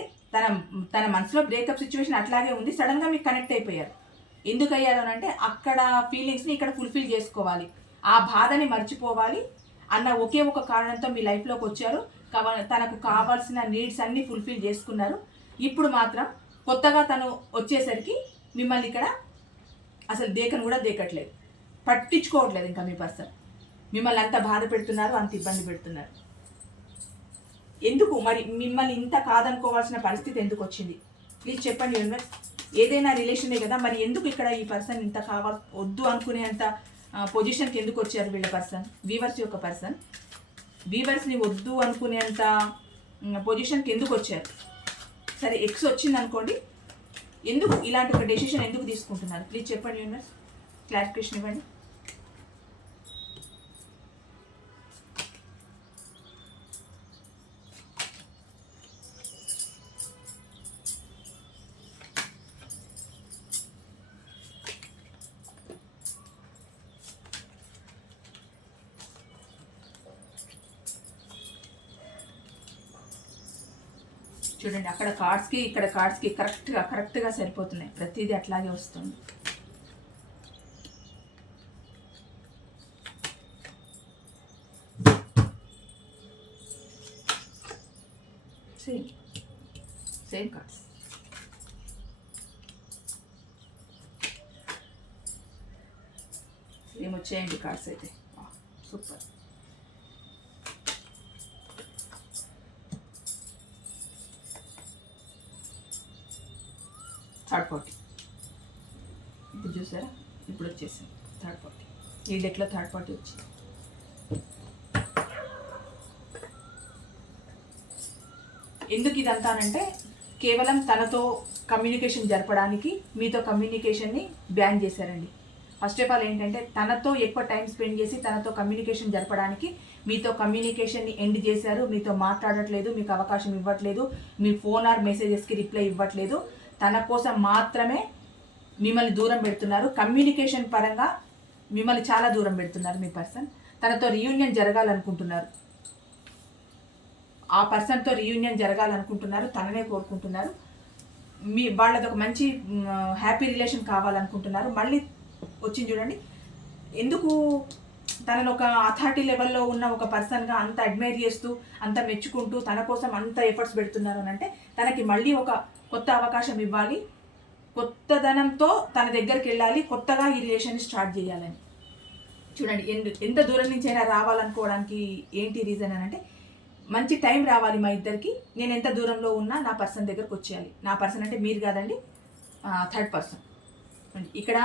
తన మనసులో బ్రేకప్ సిచ్యువేషన్ అట్లాగే ఉంది, సడన్గా మీకు కనెక్ట్ అయిపోయారు. ఎందుకు అయ్యారు అని అంటే అక్కడ ఫీలింగ్స్ని ఇక్కడ ఫుల్ఫిల్ చేసుకోవాలి, ఆ బాధని మర్చిపోవాలి అన్న ఒకే ఒక కారణంతో మీ లైఫ్లోకి వచ్చారు. తనకు కావాల్సిన నీడ్స్ అన్నీ ఫుల్ఫిల్ చేసుకున్నారు. ఇప్పుడు మాత్రం కొత్తగా తను వచ్చేసరికి మిమ్మల్ని ఇక్కడ అసలు దేకను కూడా దేకట్లేదు, పట్టించుకోవట్లేదు ఇంకా మీ పర్సన్. మిమ్మల్ని అంత బాధ పెడుతున్నారు, అంత ఇబ్బంది పెడుతున్నారు. ఎందుకు మరి మిమ్మల్ని ఇంత కాదనుకోవాల్సిన పరిస్థితి ఎందుకు వచ్చింది? ప్లీజ్ చెప్పండి యూనివర్స్. ఏదైనా రిలేషనే కదా, మరి ఎందుకు ఇక్కడ ఈ పర్సన్ ఇంత వద్దు అనుకునేంత పొజిషన్కి ఎందుకు వచ్చారు వీళ్ళ పర్సన్? వీవర్స్ యొక్క పర్సన్ వీవర్స్ని వద్దు అనుకునేంత పొజిషన్కి ఎందుకు వచ్చారు? సరే ఎక్స్ వచ్చింది అనుకోండి, ఎందుకు ఇలాంటి ఒక డెసిషన్ ఎందుకు తీసుకుంటున్నారు? ప్లీజ్ చెప్పండి యూనివర్స్, క్లారిఫికేషన్ ఇవ్వండి. చూడండి అక్కడ కార్డ్స్కి ఇక్కడ కార్డ్స్కి కరెక్ట్గా సరిపోతున్నాయి, ప్రతిదీ అట్లాగే వస్తుంది. Same cards. సేమ్ వచ్చేయండి కార్డ్స్ అయితే, సూపర్. థర్డ్ పార్టీ ఇప్పుడు చూసారా, ఇప్పుడు వచ్చేసింది థర్డ్ పార్టీ. ఈ డెక్లో థర్డ్ పార్టీ వచ్చింది. ఎందుకు ఇదంతానంటే కేవలం తనతో కమ్యూనికేషన్ జరపడానికి మీతో కమ్యూనికేషన్ని బ్యాన్ చేశారండి. ఫస్ట్ ఆఫ్ ఆల్ ఏంటంటే తనతో ఎక్కువ టైం స్పెండ్ చేసి తనతో కమ్యూనికేషన్ జరపడానికి మీతో కమ్యూనికేషన్ని ఎండ్ చేశారు. మీతో మాట్లాడట్లేదు, మీకు అవకాశం ఇవ్వట్లేదు, మీ ఫోన్ ఆర్ మెసేజెస్కి రిప్లై ఇవ్వట్లేదు. తన కోసం మాత్రమే మిమ్మల్ని దూరం పెడుతున్నారు. కమ్యూనికేషన్ పరంగా మిమ్మల్ని చాలా దూరం పెడుతున్నారు మీ పర్సన్. తనతో రీయూనియన్ జరగాలనుకుంటున్నారు, ఆ పర్సన్తో రీయూనియన్ జరగాలనుకుంటున్నారు, తననే కోరుకుంటున్నారు. వాళ్ళది ఒక మంచి హ్యాపీ రిలేషన్ కావాలనుకుంటున్నారు. మళ్ళీ వచ్చింది చూడండి, ఎందుకు తనను ఒక అథారిటీ లెవెల్లో ఉన్న ఒక పర్సన్గా అంత అడ్మైర్ చేస్తూ అంత మెచ్చుకుంటూ తన కోసం అంత ఎఫర్ట్స్ పెడుతున్నారు అని అంటే తనకి మళ్ళీ ఒక కొత్త అవకాశం ఇవ్వాలి, కొత్తదనంతో తన దగ్గరికి వెళ్ళాలి, కొత్తగా ఈ రిలేషన్ని స్టార్ట్ చేయాలని. చూడండి ఎంత దూరం నుంచి అయినా రావాలనుకోవడానికి ఏంటి రీజన్ అని అంటే మంచి టైం రావాలి మా ఇద్దరికి, నేను ఎంత దూరంలో ఉన్నా నా పర్సన్ దగ్గరకు వచ్చేయాలి. నా పర్సన్ అంటే మీరు కాదండి, థర్డ్ పర్సన్. ఇక్కడ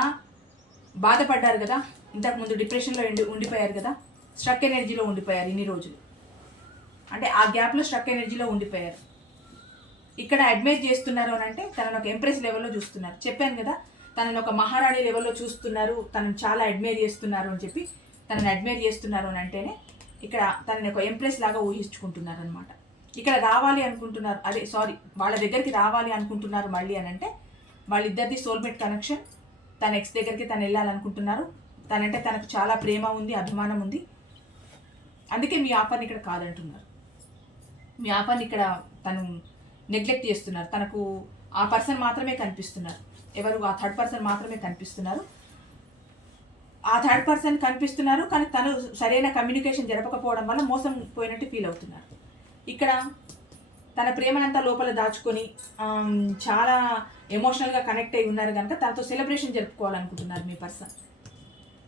బాధపడ్డారు కదా, ఇంతకుముందు డిప్రెషన్లో ఉండిపోయారు కదా, స్ట్రక్ ఎనర్జీలో ఉండిపోయారు ఇన్ని రోజులు, అంటే ఆ గ్యాప్లో స్ట్రక్ ఎనర్జీలో ఉండిపోయారు. ఇక్కడ అడ్మైర్ చేస్తున్నారు అని అంటే తనను ఒక ఎంప్రెస్ లెవెల్లో చూస్తున్నారు. చెప్పాను కదా, తనను ఒక మహారాణి లెవెల్లో చూస్తున్నారు, తనను చాలా అడ్మైర్ చేస్తున్నారు అని చెప్పి తనని అడ్మైర్ చేస్తున్నారు అని అంటేనే ఇక్కడ తనని ఒక ఎంప్రెస్ లాగా ఊహించుకుంటున్నారు అనమాట. ఇక్కడ రావాలి అనుకుంటున్నారు, వాళ్ళ దగ్గరికి రావాలి అనుకుంటున్నారు మళ్ళీ అని అంటే వాళ్ళిద్దరిది సోల్మేట్ కనెక్షన్. తన ఎక్స్ దగ్గరికి తను వెళ్ళాలనుకుంటున్నారు, తనంటే తనకు చాలా ప్రేమ ఉంది, అభిమానం ఉంది. అందుకే మీ ఆఫర్ని ఇక్కడ కాదంటున్నారు, మీ ఆఫర్ని ఇక్కడ తను నెగ్లెక్ట్ చేస్తున్నారు. తనకు ఆ పర్సన్ మాత్రమే కనిపిస్తున్నారు, ఎవరు ఆ థర్డ్ పర్సన్ మాత్రమే కనిపిస్తున్నారు. ఆ థర్డ్ పర్సన్ కనిపిస్తున్నారు కానీ తను సరైన కమ్యూనికేషన్ జరపకపోవడం వల్ల మోసం పోయినట్టు ఫీల్ అవుతున్నారు. ఇక్కడ తన ప్రేమనంతా లోపల దాచుకొని చాలా ఎమోషనల్గా కనెక్ట్ అయి ఉన్నారు కనుక తనతో సెలబ్రేషన్ జరుపుకోవాలనుకుంటున్నారు మీ పర్సన్.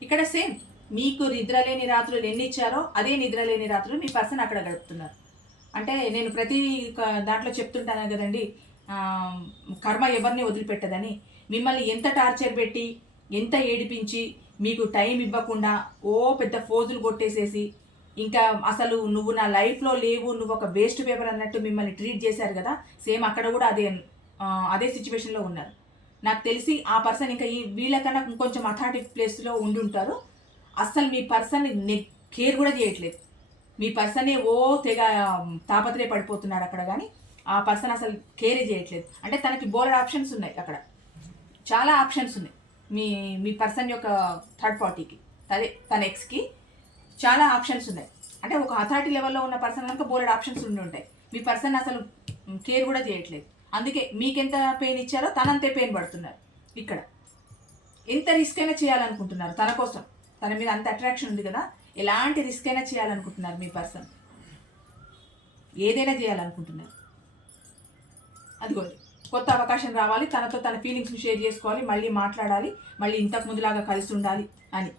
ఇక్కడ సేమ్ మీకు నిద్రలేని రాత్రులు ఎన్ని ఇచ్చారో అదే నిద్రలేని రాత్రులు మీ పర్సన్ అక్కడ గడుపుతున్నారు. అంటే నేను ప్రతి దాంట్లో చెప్తుంటాను కదండి, కర్మ ఎవరిని వదిలిపెట్టదని. మిమ్మల్ని ఎంత టార్చర్ పెట్టి ఎంత ఏడిపించి మీకు టైం ఇవ్వకుండా పెద్ద ఫోజులు కొట్టేసేసి ఇంకా అసలు నువ్వు నా లైఫ్లో లేవు, నువ్వు ఒక వేస్ట్ పేపర్ అన్నట్టు మిమ్మల్ని ట్రీట్ చేశారు కదా, సేమ్ అక్కడ కూడా అదే సిచ్యువేషన్లో ఉన్నారు. నాకు తెలిసి ఆ పర్సన్ ఇంకా వీళ్ళకన్నా ఇంకొంచెం అథారిటీ ప్లేస్లో ఉండి ఉంటారు. అస్సలు మీ పర్సన్ కేర్ కూడా చేయట్లేదు, మీ పర్సనే తెగ తాపత్రయ పడిపోతున్నారు అక్కడ, కానీ ఆ పర్సన్ అసలు కేరే చేయట్లేదు. అంటే తనకి బోల్డ్ ఆప్షన్స్ ఉన్నాయి, అక్కడ చాలా ఆప్షన్స్ ఉన్నాయి మీ పర్సన్ యొక్క థర్డ్ పార్టీకి, తన ఎక్స్కి చాలా ఆప్షన్స్ ఉన్నాయి. అంటే ఒక అథారిటీ లెవెల్లో ఉన్న పర్సన్ కనుక బోల్డ్ ఆప్షన్స్ ఉండి ఉంటాయి. మీ పర్సన్ అసలు కేర్ కూడా చేయట్లేదు. అందుకే మీకెంత పెయిన్ ఇచ్చారో తనంతే పెయిన్ పడుతున్నారు. ఇక్కడ ఎంత రిస్క్ అయినా చేయాలనుకుంటున్నారు తన కోసం, తన మీద అంత అట్రాక్షన్ ఉంది కదా, ఎలాంటి రిస్క్ అయినా చేయాలనుకుంటున్నారు మీ పర్సన్, ఏదైనా చేయాలనుకుంటున్నారు. అదిగో కొత్త అవకాశం రావాలి, తనతో తన ఫీలింగ్స్ని షేర్ చేసుకోవాలి, మళ్ళీ మాట్లాడాలి, మళ్ళీ ఇంతకు ముందులాగా కలిసి ఉండాలి అని.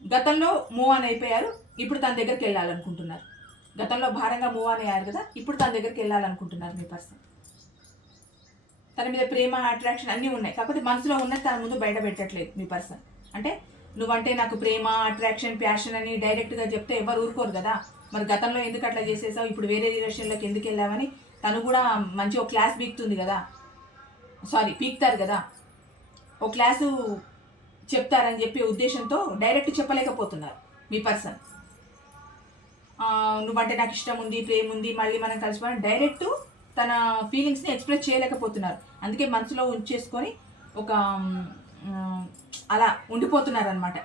గతంలో మూవ్ ఆన్ అయిపోయారు, ఇప్పుడు తన దగ్గరికి వెళ్ళాలనుకుంటున్నారు. గతంలో భారంగా మూవ్ ఆన్ అయ్యారు కదా, ఇప్పుడు తన దగ్గరికి వెళ్ళాలనుకుంటున్నారు మీ పర్సన్. తన మీద ప్రేమ అట్రాక్షన్ అన్నీ ఉన్నాయి, కాకపోతే మనసులో ఉన్నది తన ముందు బయట పెట్టట్లేదు మీ పర్సన్. అంటే నువ్వంటే నాకు ప్రేమ అట్రాక్షన్ ప్యాషన్ అని డైరెక్ట్గా చెప్తే ఎవరు ఊరుకోరు కదా, మరి గతంలో ఎందుకు అట్లా చేసేసావు, ఇప్పుడు వేరే రిలేషన్లోకి ఎందుకు వెళ్ళావని తను కూడా మంచి ఒక క్లాస్ పీకుతుంది కదా, పీకుతారు కదా, ఓ క్లాసు చెప్తారని చెప్పే ఉద్దేశంతో డైరెక్ట్ చెప్పలేకపోతున్నారు మీ పర్సన్. నువ్వంటే నాకు ఇష్టం ఉంది, ప్రేమ ఉంది, మళ్ళీ మనం కలిసిపోయిన డైరెక్ట్ తన ఫీలింగ్స్ని ఎక్స్ప్రెస్ చేయలేకపోతున్నారు. అందుకే మనసులో ఉంచేసుకొని ఒక అలా ఉండిపోతున్నారు అనమాట,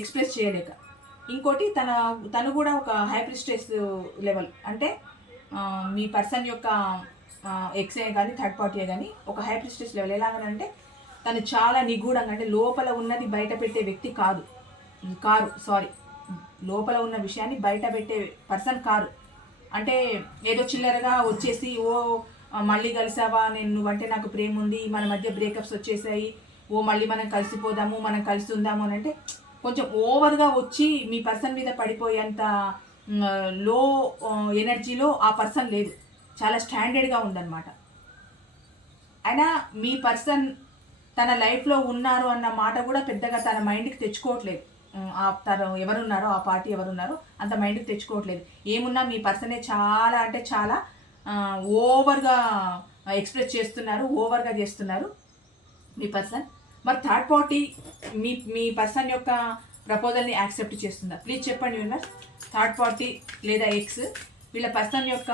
ఎక్స్ప్రెస్ చేయలేక. ఇంకోటి తను కూడా ఒక హైప్రిస్టెస్ లెవెల్, అంటే మీ పర్సన్ యొక్క ఎక్సే కానీ థర్డ్ పార్టీ కానీ ఒక హైప్రిస్టెస్ లెవెల్. ఎలాగనంటే తను చాలా నిగూఢంగా, అంటే లోపల ఉన్నది బయట పెట్టే వ్యక్తి లోపల ఉన్న విషయాన్ని బయట పెట్టే పర్సన్ కారు. అంటే ఏదో చిల్లరగా వచ్చేసి మళ్ళీ కలిసావా, నువ్వంటే నాకు ప్రేమ ఉంది, మన మధ్య బ్రేకప్స్ వచ్చేసాయి, మళ్ళీ మనం కలిసిపోదాము, మనం కలిసి ఉందాము అని అంటే కొంచెం ఓవర్గా వచ్చి మీ పర్సన్ మీద పడిపోయేంత లో ఎనర్జీలో ఆ పర్సన్ లేదు, చాలా స్టాండర్డ్గా ఉందన్నమాట. అయినా మీ పర్సన్ తన లైఫ్లో ఉన్నారు అన్న మాట కూడా పెద్దగా తన మైండ్కి తెచ్చుకోవట్లేదు. తను ఎవరున్నారో, ఆ పార్టీ ఎవరున్నారో అంత మైండ్కి తెచ్చుకోవట్లేదు. ఏమున్నా మీ పర్సనే చాలా అంటే చాలా ఓవర్గా ఎక్స్ప్రెస్ చేస్తున్నారు, ఓవర్గా చేస్తున్నారు మీ పర్సన్. మరి థర్డ్ పార్టీ మీ పర్సన్ యొక్క ప్రపోజల్ని యాక్సెప్ట్ చేస్తుందా? ప్లీజ్ చెప్పండి యూనర్. థర్డ్ పార్టీ లేదా ఎక్స్ వీళ్ళ పర్సన్ యొక్క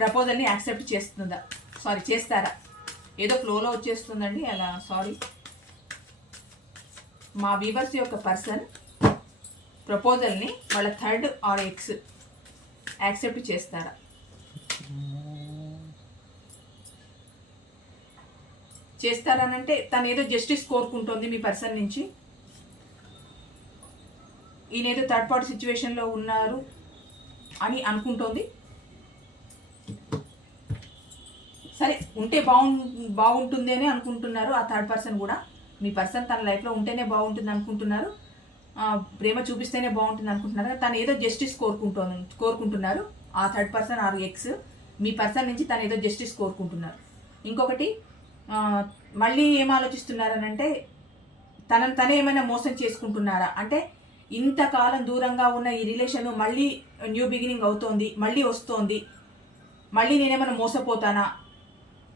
ప్రపోజల్ని యాక్సెప్ట్ చేస్తుందా? చేస్తారా? ఏదో ఫ్లోలో వచ్చేస్తుందండి అలా, మా వీవర్స్ యొక్క పర్సన్ ప్రపోజల్ని వాళ్ళ థర్డ్ ఆర్ ఎక్స్ యాక్సెప్ట్ చేస్తారా? చేస్తారనంటే తను ఏదో జస్టిస్ కోరుకుంటోంది మీ పర్సన్ నుంచి. ఈయన ఏదో థర్డ్ పార్టీ సిచ్యువేషన్లో ఉన్నారు అని అనుకుంటోంది. సరే, ఉంటే బాగుంటుంది అని అనుకుంటున్నారు ఆ థర్డ్ పర్సన్ కూడా. మీ పర్సన్ తన లైఫ్లో ఉంటేనే బాగుంటుంది అనుకుంటున్నారు, ప్రేమ చూపిస్తేనే బాగుంటుంది అనుకుంటున్నారు. తను ఏదో జస్టిస్ కోరుకుంటున్నారు ఆ third person are X. Me person నుంచి తను ఏదో జస్టిస్ కోరుకుంటున్నారు. ఇంకొకటి, మళ్ళీ ఏం ఆలోచిస్తున్నారనంటే తనే ఏమైనా మోసం చేసుకుంటున్నారా అంటే, ఇంతకాలం దూరంగా ఉన్న ఈ రిలేషన్ మళ్ళీ న్యూ బిగినింగ్ అవుతోంది, మళ్ళీ వస్తోంది, మళ్ళీ నేనేమైనా మోసపోతానా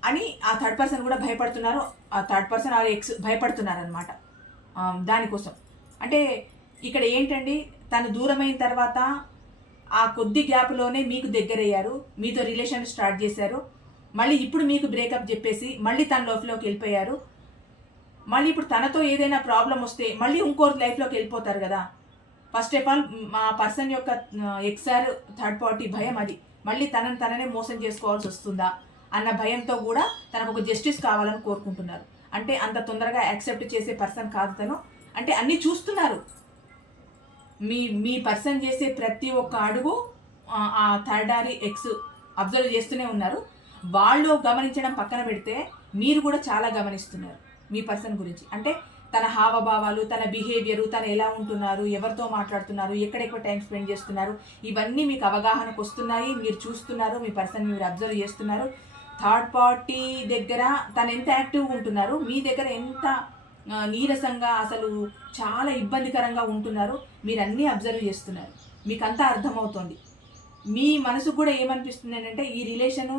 అని ఆ థర్డ్ పర్సన్ కూడా భయపడుతున్నారు. ఆ థర్డ్ పర్సన్ ఆర్ ఎక్స్ భయపడుతున్నారు అనమాట దానికోసం. అంటే ఇక్కడ ఏంటండి, తను దూరమైన తర్వాత ఆ కొద్ది గ్యాప్లోనే మీకు దగ్గరయ్యారు, మీతో రిలేషన్ స్టార్ట్ చేశారు. మళ్ళీ ఇప్పుడు మీకు బ్రేకప్ చెప్పేసి మళ్ళీ తన లైఫ్లోకి వెళ్ళిపోయారు. మళ్ళీ ఇప్పుడు తనతో ఏదైనా ప్రాబ్లం వస్తే మళ్ళీ ఇంకోరి లైఫ్లోకి వెళ్ళిపోతారు కదా. ఫస్ట్ ఆఫ్ ఆల్ మా పర్సన్ యొక్క ఎక్స్ఆర్ థర్డ్ పార్టీ భయం అది. మళ్ళీ తననే మోసం చేసుకోవాల్సి వస్తుందా అన్న భయంతో కూడా తనకు ఒక జస్టిస్ కావాలని కోరుకుంటున్నారు. అంటే అంత తొందరగా యాక్సెప్ట్ చేసే పర్సన్ కాదు తను. అంటే అన్నీ చూస్తున్నారు, మీ పర్సన్ చేసే ప్రతి ఒక్క అడుగు ఆ థర్డ్ ఆర్ ఎక్స్ అబ్జర్వ్ చేస్తూనే ఉన్నారు. వాళ్ళు గమనించడం పక్కన పెడితే మీరు కూడా చాలా గమనిస్తున్నారు మీ పర్సన్ గురించి. అంటే తన హావభావాలు, తన బిహేవియరు, తను ఎలా ఉంటున్నారు, ఎవరితో మాట్లాడుతున్నారు, ఎక్కడెక్కడ టైం స్పెండ్ చేస్తున్నారు, ఇవన్నీ మీకు అవగాహనకు వస్తున్నాయి. మీరు చూస్తున్నారు, మీ పర్సన్ మీరు అబ్జర్వ్ చేస్తున్నారు. థర్డ్ పార్టీ దగ్గర తను ఎంత యాక్టివ్గా ఉంటున్నారు, మీ దగ్గర ఎంత నీరసంగా అసలు చాలా ఇబ్బందికరంగా ఉంటున్నారు, మీరు అన్నీ అబ్జర్వ్ చేస్తున్నారు. మీకు అంతా అర్థమవుతోంది. మీ మనసుకు కూడా ఏమనిపిస్తుంది అంటే ఈ రిలేషను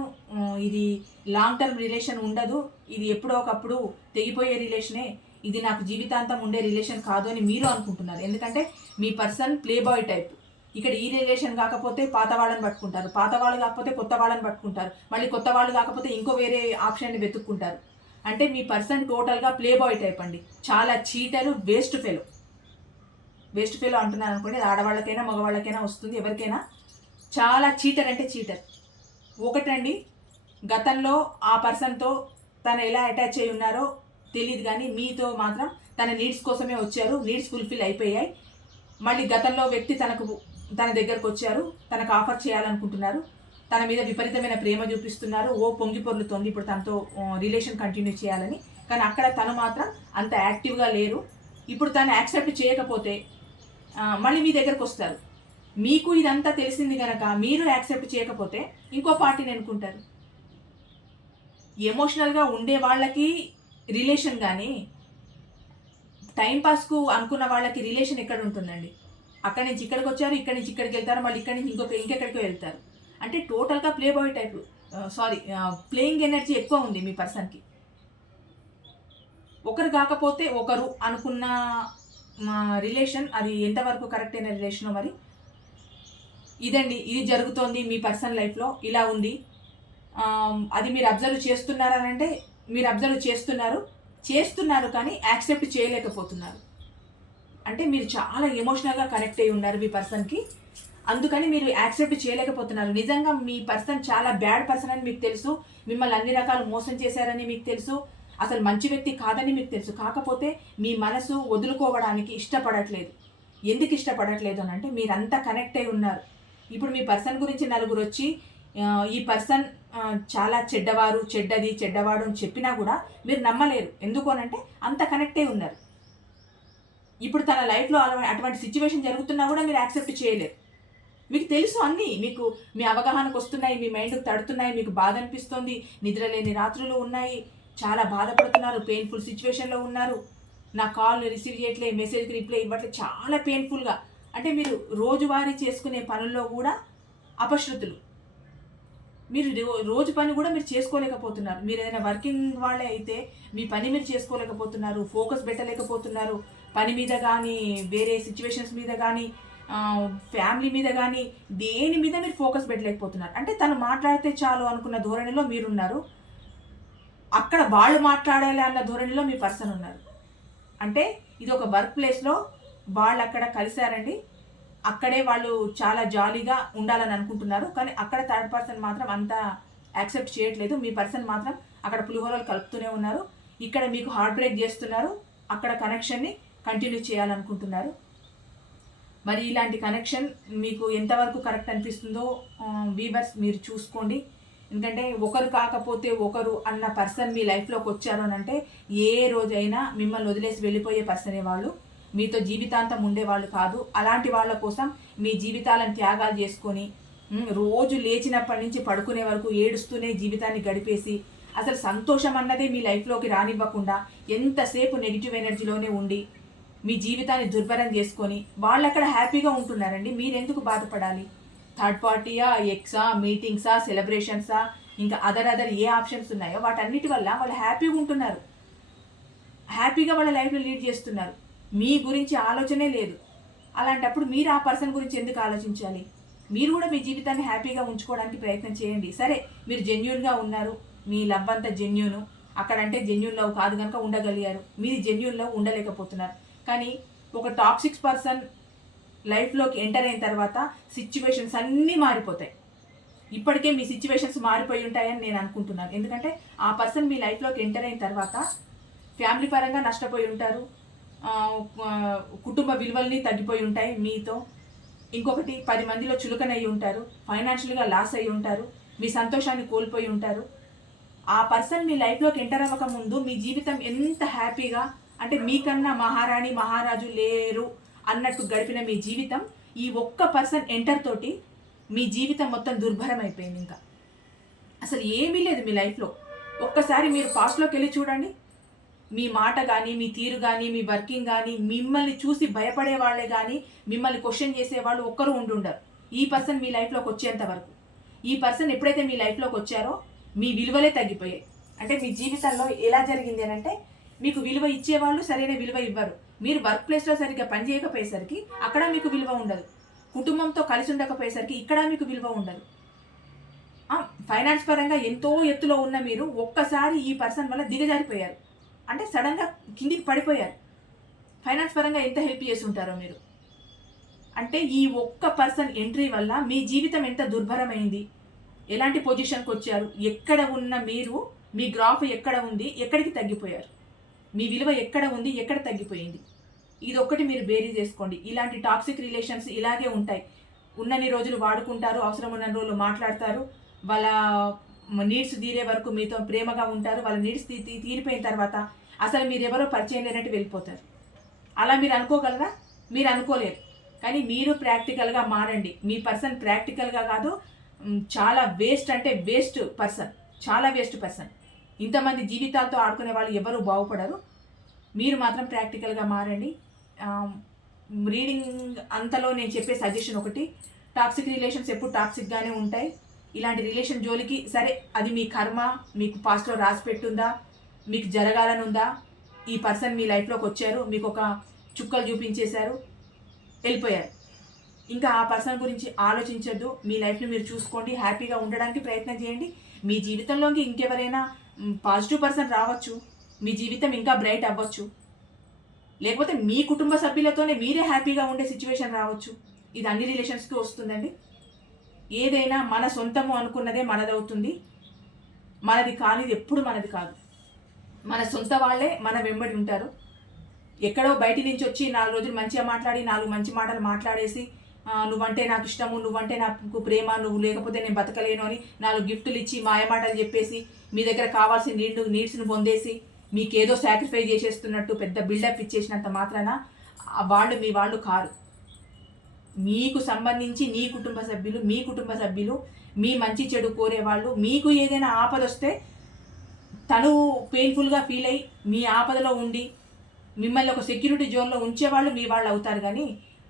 ఇది లాంగ్ టర్మ్ రిలేషన్ ఉండదు, ఇది ఎప్పుడో ఒకప్పుడు తెగిపోయే రిలేషనే, ఇది నాకు జీవితాంతం ఉండే రిలేషన్ కాదు అని మీరు అనుకుంటున్నారు. ఎందుకంటే మీ పర్సన్ ప్లే బాయ్ టైప్. ఇక్కడ ఈ రిలేషన్ కాకపోతే పాత వాళ్ళని పట్టుకుంటారు, పాత వాళ్ళు కాకపోతే కొత్త వాళ్ళని పట్టుకుంటారు, మళ్ళీ కొత్త వాళ్ళు కాకపోతే ఇంకో వేరే ఆప్షన్ని వెతుక్కుంటారు. అంటే మీ పర్సన్ టోటల్గా ప్లే బాయ్ టైప్ అండి. చాలా చీటరు, వేస్ట్ ఫెలో అంటున్నాను అనుకోండి. ఆడవాళ్ళకైనా మగవాళ్ళకైనా వస్తుంది, ఎవరికైనా. చాలా చీటర్ అంటే చీటర్. ఒకటండి, గతంలో ఆ పర్సన్తో తను ఎలా అటాచ్ అయి ఉన్నారో తెలియదు, కానీ మీతో మాత్రం తన నీడ్స్ కోసమే వచ్చారు, నీడ్స్ ఫుల్ఫిల్ అయిపోయాయి. మళ్ళీ గతంలో వ్యక్తి తన దగ్గరకు వచ్చారు, తనకు ఆఫర్ చేయాలనుకుంటున్నారు, తన మీద విపరీతమైన ప్రేమ చూపిస్తున్నారు, పొంగి పొర్లుతోంది ఇప్పుడు తనతో రిలేషన్ కంటిన్యూ చేయాలని. కానీ అక్కడ తను మాత్రం అంత యాక్టివ్గా లేరు. ఇప్పుడు తను యాక్సెప్ట్ చేయకపోతే మళ్ళీ మీ దగ్గరకు వస్తారు. మీకు ఇదంతా తెలిసింది కనుక మీరు యాక్సెప్ట్ చేయకపోతే ఇంకో పార్టీని ఎన్నుకుంటారు. ఎమోషనల్గా ఉండే వాళ్ళకి రిలేషన్, కానీ టైంపాస్కు అనుకున్న వాళ్ళకి రిలేషన్ ఎక్కడ ఉంటుందండి? అక్కడి నుంచి ఇక్కడికి వచ్చారు, ఇక్కడి నుంచి ఇక్కడికి వెళ్తారు, మళ్ళీ ఇక్కడి నుంచి ఇంకెక్కడికో వెళ్తారు. అంటే టోటల్గా play boy type, playing energy ఎక్కువ ఉంది మీ పర్సన్కి. ఒకరు కాకపోతే ఒకరు అనుకున్న రిలేషన్ అది ఎంతవరకు కరెక్ట్ అయిన రిలేషనో మరి. ఇదండి, ఇది జరుగుతోంది మీ పర్సన్ లైఫ్లో, ఇలా ఉంది. అది మీరు అబ్జర్వ్ చేస్తున్నారనంటే మీరు అబ్జర్వ్ చేస్తున్నారు కానీ యాక్సెప్ట్ చేయలేకపోతున్నారు. అంటే మీరు చాలా ఎమోషనల్గా కనెక్ట్ అయి ఉన్నారు మీ పర్సన్కి, అందుకని మీరు యాక్సెప్ట్ చేయలేకపోతున్నారు. నిజంగా మీ పర్సన్ చాలా బ్యాడ్ పర్సన్ అని మీకు తెలుసు, మిమ్మల్ని అన్ని రకాలు మోసం చేశారని మీకు తెలుసు, అసలు మంచి వ్యక్తి కాదని మీకు తెలుసు. కాకపోతే మీ మనసు వదులుకోవడానికి ఇష్టపడట్లేదు. ఎందుకు ఇష్టపడట్లేదు అని అంటే మీరంతా కనెక్ట్ అయి ఉన్నారు. ఇప్పుడు మీ పర్సన్ గురించి నలుగురు వచ్చి ఈ పర్సన్ చాలా చెడ్డవాడు అని చెప్పినా కూడా మీరు నమ్మలేరు. ఎందుకు అనంటే అంత కనెక్ట్ అయి ఉన్నారు. ఇప్పుడు తన లైఫ్లో అటువంటి సిచ్యువేషన్ జరుగుతున్నా కూడా మీరు యాక్సెప్ట్ చేయలేరు. మీకు తెలుసు అన్నీ, మీకు మీ అవగాహనకు వస్తున్నాయి, మీ మైండ్కి తడుతున్నాయి, మీకు బాధ అనిపిస్తుంది, నిద్రలేని రాత్రులు ఉన్నాయి, చాలా బాధపడుతున్నారు, పెయిన్ఫుల్ సిచ్యువేషన్లో ఉన్నారు, నా కాల్ రిసీవ్ చేయట్లే, మెసేజ్కి రిప్లై ఇవ్వట్లేదు, చాలా పెయిన్ఫుల్గా. అంటే మీరు రోజువారీ చేసుకునే పనుల్లో కూడా అపశృతులు, మీరు రోజు పని కూడా మీరు చేసుకోలేకపోతున్నారు. మీరు ఏదైనా వర్కింగ్ వాళ్ళే అయితే మీ పని మీరు చేసుకోలేకపోతున్నారు, ఫోకస్ పెట్టలేకపోతున్నారు, పని మీద కానీ వేరే సిచ్యువేషన్స్ మీద కానీ ఫ్యామిలీ మీద కానీ దేని మీద మీరు ఫోకస్ పెట్టలేకపోతున్నారు. అంటే తను మాట్లాడితే చాలు అనుకున్న ధోరణిలో మీరున్నారు, అక్కడ వాళ్ళు మాట్లాడాలి అన్న ధోరణిలో మీ పర్సన్ ఉన్నారు. అంటే ఇది ఒక వర్క్ ప్లేస్లో వాళ్ళు అక్కడ కలిశారండి, అక్కడే వాళ్ళు చాలా జాలీగా ఉండాలని అనుకుంటున్నారు, కానీ అక్కడ థర్డ్ పర్సన్ మాత్రం అంతా యాక్సెప్ట్ చేయట్లేదు. మీ పర్సన్ మాత్రం అక్కడ పులిహోరలు కలుపుతూనే ఉన్నారు. ఇక్కడ మీకు హార్ట్ బ్రేక్ చేస్తున్నారు, అక్కడ కనెక్షన్ని కంటిన్యూ చేయాలనుకుంటున్నారు. మరి ఇలాంటి కనెక్షన్ మీకు ఎంతవరకు కరెక్ట్ అనిపిస్తుందో వీవర్స్ మీరు చూసుకోండి. ఎందుకంటే ఒకరు కాకపోతే ఒకరు అన్న పర్సన్ మీ లైఫ్లోకి వచ్చారు అని అంటే ఏ రోజైనా మిమ్మల్ని వదిలేసి వెళ్ళిపోయే పర్సనే వాళ్ళు, మీతో జీవితాంతం ఉండేవాళ్ళు కాదు. అలాంటి వాళ్ళ కోసం మీ జీవితాలను త్యాగాలు చేసుకొని రోజు లేచినప్పటి నుంచి పడుకునే వరకు ఏడుస్తూనే జీవితాన్ని గడిపేసి అసలు సంతోషం అన్నదే మీ లైఫ్లోకి రానివ్వకుండా ఎంతసేపు నెగిటివ్ ఎనర్జీలోనే ఉండి మీ జీవితాన్ని దుర్భరం చేసుకొని వాళ్ళు అక్కడ హ్యాపీగా ఉంటున్నారండి. మీరెందుకు బాధపడాలి? థర్డ్ పార్టీయా, ఎక్సా, మీటింగ్సా, సెలబ్రేషన్సా, ఇంకా అదర్ ఏ ఆప్షన్స్ ఉన్నాయో వాటన్నిటి వల్ల వాళ్ళు హ్యాపీగా ఉంటున్నారు, హ్యాపీగా వాళ్ళ లైఫ్లో లీడ్ చేస్తున్నారు. మీ గురించి ఆలోచనే లేదు. అలాంటప్పుడు మీరు ఆ పర్సన్ గురించి ఎందుకు ఆలోచించాలి? మీరు కూడా మీ జీవితాన్ని హ్యాపీగా ఉంచుకోవడానికి ప్రయత్నం చేయండి. సరే, మీరు జెన్యూన్గా ఉన్నారు, మీ లవ్ అంతా జెన్యూను, అక్కడంటే జెన్యూన్ లవ్ కాదు కనుక ఉండగలిగారు. మీరు జెన్యూన్ లవ్ ఉండలేకపోతున్నారు. కానీ ఒక టాక్సిక్ పర్సన్ లైఫ్లోకి ఎంటర్ అయిన తర్వాత సిచ్యువేషన్స్ అన్నీ మారిపోతాయి. ఇప్పటికే మీ సిచ్యువేషన్స్ మారిపోయి ఉంటాయని నేను అనుకుంటున్నాను. ఎందుకంటే ఆ పర్సన్ మీ లైఫ్లోకి ఎంటర్ అయిన తర్వాత ఫ్యామిలీ పరంగా నష్టపోయి ఉంటారు, కుటుంబ విలువల్ని తగ్గిపోయి ఉంటాయి మీతో. ఇంకొకటి 10 మందిలో చులకనయ్యి ఉంటారు, ఫైనాన్షియల్గా లాస్ అయ్యి ఉంటారు, మీ సంతోషాన్ని కోల్పోయి ఉంటారు. ఆ పర్సన్ మీ లైఫ్లోకి ఎంటర్ అవ్వక ముందు మీ జీవితం ఎంత హ్యాపీగా, అంటే మీకన్నా మహారాణి మహారాజు లేరు అన్నట్టు గడిపిన మీ జీవితం ఈ ఒక్క పర్సన్ ఎంటర్ తోటి మీ జీవితం మొత్తం దుర్భరం అయిపోయింది. ఇంకా అసలు ఏమీ లేదు మీ లైఫ్లో. ఒక్కసారి మీరు పాస్ట్లోకి వెళ్ళి చూడండి. మీ మాట కానీ, మీ తీరు కానీ, మీ వర్కింగ్ కానీ, మిమ్మల్ని చూసి భయపడే వాళ్ళే కానీ, మిమ్మల్ని క్వశ్చన్ చేసేవాళ్ళు ఒక్కరు ఉండుండరు ఈ పర్సన్ మీ లైఫ్లోకి వచ్చేంత వరకు. ఈ పర్సన్ ఎప్పుడైతే మీ లైఫ్లోకి వచ్చారో మీ విలువలే తగ్గిపోయాయి. అంటే మీ జీవితంలో ఎలా జరిగింది అని అంటే, మీకు విలువ ఇచ్చేవాళ్ళు సరైన విలువ ఇవ్వరు. మీరు వర్క్ ప్లేస్లో సరిగ్గా పని చేయకపోయేసరికి అక్కడ మీకు విలువ ఉండదు. కుటుంబంతో కలిసి ఉండకపోయేసరికి ఇక్కడ మీకు విలువ ఉండదు. ఫైనాన్స్ పరంగా ఎంతో ఎత్తులో ఉన్న మీరు ఒక్కసారి ఈ పర్సన్ వల్ల దిగజారిపోయారు. అంటే సడన్గా కిందికి పడిపోయారు. ఫైనాన్స్ పరంగా ఎంత హెల్ప్ చేసి ఉంటారో మీరు. అంటే ఈ ఒక్క పర్సన్ ఎంట్రీ వల్ల మీ జీవితం ఎంత దుర్భరమైంది, ఎలాంటి పొజిషన్కి వచ్చారు, ఎక్కడ ఉన్న మీరు, మీ గ్రాఫ్ ఎక్కడ ఉంది, ఎక్కడికి తగ్గిపోయారు, మీ విలువ ఎక్కడ ఉంది, ఎక్కడ తగ్గిపోయింది. ఇది ఒక్కటి మీరు బేరీ చేసుకోండి. ఇలాంటి టాక్సిక్ రిలేషన్స్ ఇలాగే ఉంటాయి. ఉన్నన్ని రోజులు వాడుకుంటారు, అవసరం ఉన్న రోజులు మాట్లాడతారు, వాళ్ళ నీడ్స్ తీరే వరకు మీతో ప్రేమగా ఉంటారు. వాళ్ళ నీడ్స్ తీరిపోయిన తర్వాత అసలు మీరు ఎవరో పరిచయం లేనట్టు వెళ్ళిపోతారు. అలా మీరు అనుకోగలరా? మీరు అనుకోలేరు. కానీ మీరు ప్రాక్టికల్గా మారండి. మీ పర్సన్ ప్రాక్టికల్గా కాదు, చాలా వేస్ట్, అంటే వేస్ట్ పర్సన్, చాలా వేస్ట్ పర్సన్. ఇంతమంది జీవితాలతో ఆడుకునే వాళ్ళు ఎవరు బాగుపడరు. మీరు మాత్రం ప్రాక్టికల్గా మారండి. రీడింగ్ అంతలో నేను చెప్పే సజెషన్ ఒకటి, టాక్సిక్ రిలేషన్స్ ఎప్పుడు టాక్సిక్గానే ఉంటాయి. ఇలాంటి రిలేషన్ జోలికి, సరే అది మీ కర్మ, మీకు పాస్ట్లో రాసి పెట్టుందా, మీకు జరగాలని ఉందా, ఈ పర్సన్ మీ లైఫ్లోకి వచ్చారు, మీకు ఒక చుక్కలు చూపించేశారు, వెళ్ళిపోయారు. ఇంకా ఆ పర్సన్ గురించి ఆలోచించొద్దు. మీ లైఫ్ని మీరు చూసుకోండి, హ్యాపీగా ఉండడానికి ప్రయత్నం చేయండి. మీ జీవితంలోకి ఇంకెవరైనా పాజిటివ్ పర్సన్ రావచ్చు, మీ జీవితం ఇంకా బ్రైట్ అవ్వచ్చు, లేకపోతే మీ కుటుంబ సభ్యులతోనే మీరే హ్యాపీగా ఉండే సిచ్యువేషన్ రావచ్చు. ఇది అన్ని రిలేషన్స్కి వస్తుందండి. ఏదైనా మన సొంతము అనుకున్నదే మనదవుతుంది, మనది కానిది ఎప్పుడు మనది కాదు. మన సొంత వాళ్ళే మన వెంబడి ఉంటారు. ఎక్కడో బయటి నుంచి వచ్చి 4 రోజులు మంచిగా మాట్లాడి 4 మంచి మాటలు మాట్లాడేసి నువ్వంటే నాకు ఇష్టము, నువ్వంటే నాకు ప్రేమ, నువ్వు లేకపోతే నేను బతకలేను అని 4 గిఫ్టులు ఇచ్చి మాయమాటలు చెప్పేసి మీ దగ్గర కావాల్సిన నీడ్స్ని పొందేసి మీకేదో సాక్రిఫైస్ చేసేస్తున్నట్టు పెద్ద బిల్డప్ ఇచ్చేసినంత మాత్రాన వాళ్ళు మీ వాళ్ళు కారు. మీకు సంబంధించి మీ కుటుంబ సభ్యులు మీ మంచి చెడు కోరేవాళ్ళు. మీకు ఏదైనా ఆపద వస్తే తను పెయిన్ఫుల్గా ఫీల్ అయ్యి మీ ఆపదలో ఉండి మిమ్మల్ని ఒక సెక్యూరిటీ జోన్లో ఉంచేవాళ్ళు మీ వాళ్ళు అవుతారు. కానీ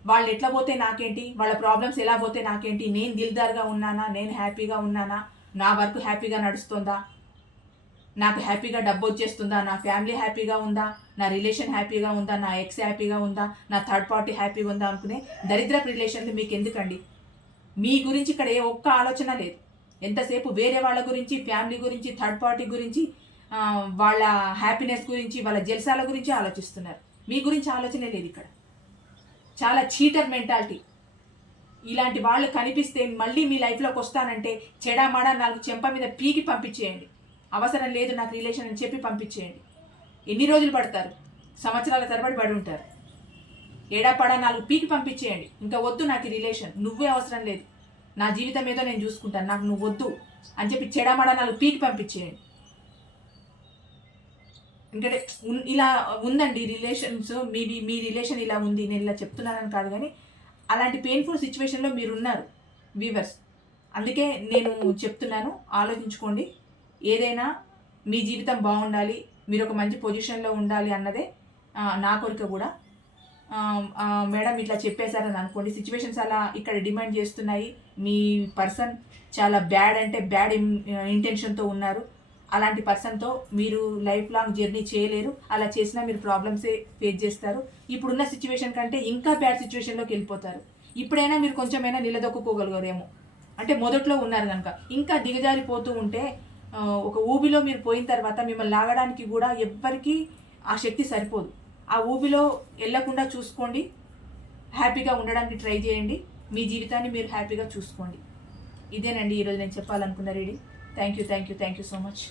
వాళ్ళు ఎట్లా పోతే నాకేంటి, వాళ్ళ ప్రాబ్లమ్స్ ఎలా పోతే నాకేంటి, నేను దిల్దార్గా ఉన్నానా, నేను హ్యాపీగా ఉన్నానా, నా వర్క్ హ్యాపీగా నడుస్తుందా, నాకు హ్యాపీగా డబ్బు వచ్చేస్తుందా, నా ఫ్యామిలీ హ్యాపీగా ఉందా, నా రిలేషన్ హ్యాపీగా ఉందా, నా ఎక్స్ హ్యాపీగా ఉందా, నా థర్డ్ పార్టీ హ్యాపీగా ఉందా అనుకునే దరిద్రపు రిలేషన్లు మీకు ఎందుకండి? మీ గురించి ఇక్కడ ఏ ఒక్క ఆలోచన లేదు. ఎంతసేపు వేరే వాళ్ళ గురించి, ఫ్యామిలీ గురించి, థర్డ్ పార్టీ గురించి, వాళ్ళ హ్యాపీనెస్ గురించి, వాళ్ళ జల్సాల గురించి ఆలోచిస్తున్నారు. మీ గురించి ఆలోచనే లేదు ఇక్కడ. చాలా చీటర్ మెంటాలిటీ. ఇలాంటి వాళ్ళు కనిపిస్తే మళ్ళీ మీ లైఫ్లోకి వస్తానంటే చెడామాడా 4 చెంప మీద పీకి పంపించేయండి. అవసరం లేదు నాకు రిలేషన్ అని చెప్పి పంపించేయండి. ఎన్ని రోజులు పడతారు? సంవత్సరాల తరబడి పడి ఉంటారు. ఏడాపాడా 4 పీకి పంపించేయండి. ఇంకా వద్దు నాకు ఈ రిలేషన్, నువ్వే అవసరం లేదు, నా జీవితం ఏదో నేను చూసుకుంటాను, నాకు నువ్వు వద్దు అని చెప్పి చెడామడా 4 పీకి పంపించేయండి. ఎందుకంటే ఇలా ఉందండి రిలేషన్స్, మీ రిలేషన్ ఇలా ఉంది, నేను ఇలా చెప్తున్నానని కాదు, కానీ అలాంటి పెయిన్ఫుల్ సిచ్యువేషన్లో మీరున్నారు వీవర్స్. అందుకే నేను చెప్తున్నాను, ఆలోచించుకోండి. ఏదైనా మీ జీవితం బాగుండాలి, మీరు ఒక మంచి పొజిషన్లో ఉండాలి అన్నదే నా కోరిక కూడా. మేడం ఇట్లా చెప్పేశారని అనుకోండి, సిచ్యువేషన్స్ అలా ఇక్కడ డిమాండ్ చేస్తున్నాయి, మీ పర్సన్ చాలా బ్యాడ్ అంటే బ్యాడ్ ఇంటెన్షన్తో ఉన్నారు, అలాంటి పర్సన్తో మీరు లైఫ్ లాంగ్ జర్నీ చేయలేరు, అలా చేసినా మీరు ప్రాబ్లమ్సే ఫేస్ చేస్తారు. ఇప్పుడున్న సిచ్యువేషన్ కంటే ఇంకా బ్యాడ్ సిచ్యువేషన్లోకి వెళ్ళిపోతారు. ఇప్పుడైనా మీరు కొంచెమైనా నిలదొక్కుకోగలగరేమో, అంటే మొదట్లో ఉన్నారు కనుక. ఇంకా దిగజారిపోతూ ఉంటే ఒక ఊబిలో మీరు పోయిన తర్వాత మిమ్మల్ని లాగడానికి కూడా ఎవ్వరికీ ఆ శక్తి సరిపోదు. ఆ ఊబిలో వెళ్ళకుండా చూసుకోండి, హ్యాపీగా ఉండడానికి ట్రై చేయండి, మీ జీవితాన్ని మీరు హ్యాపీగా చూసుకోండి. ఇదేనండి ఈరోజు నేను చెప్పాలనుకున్న reading. Thank you so much.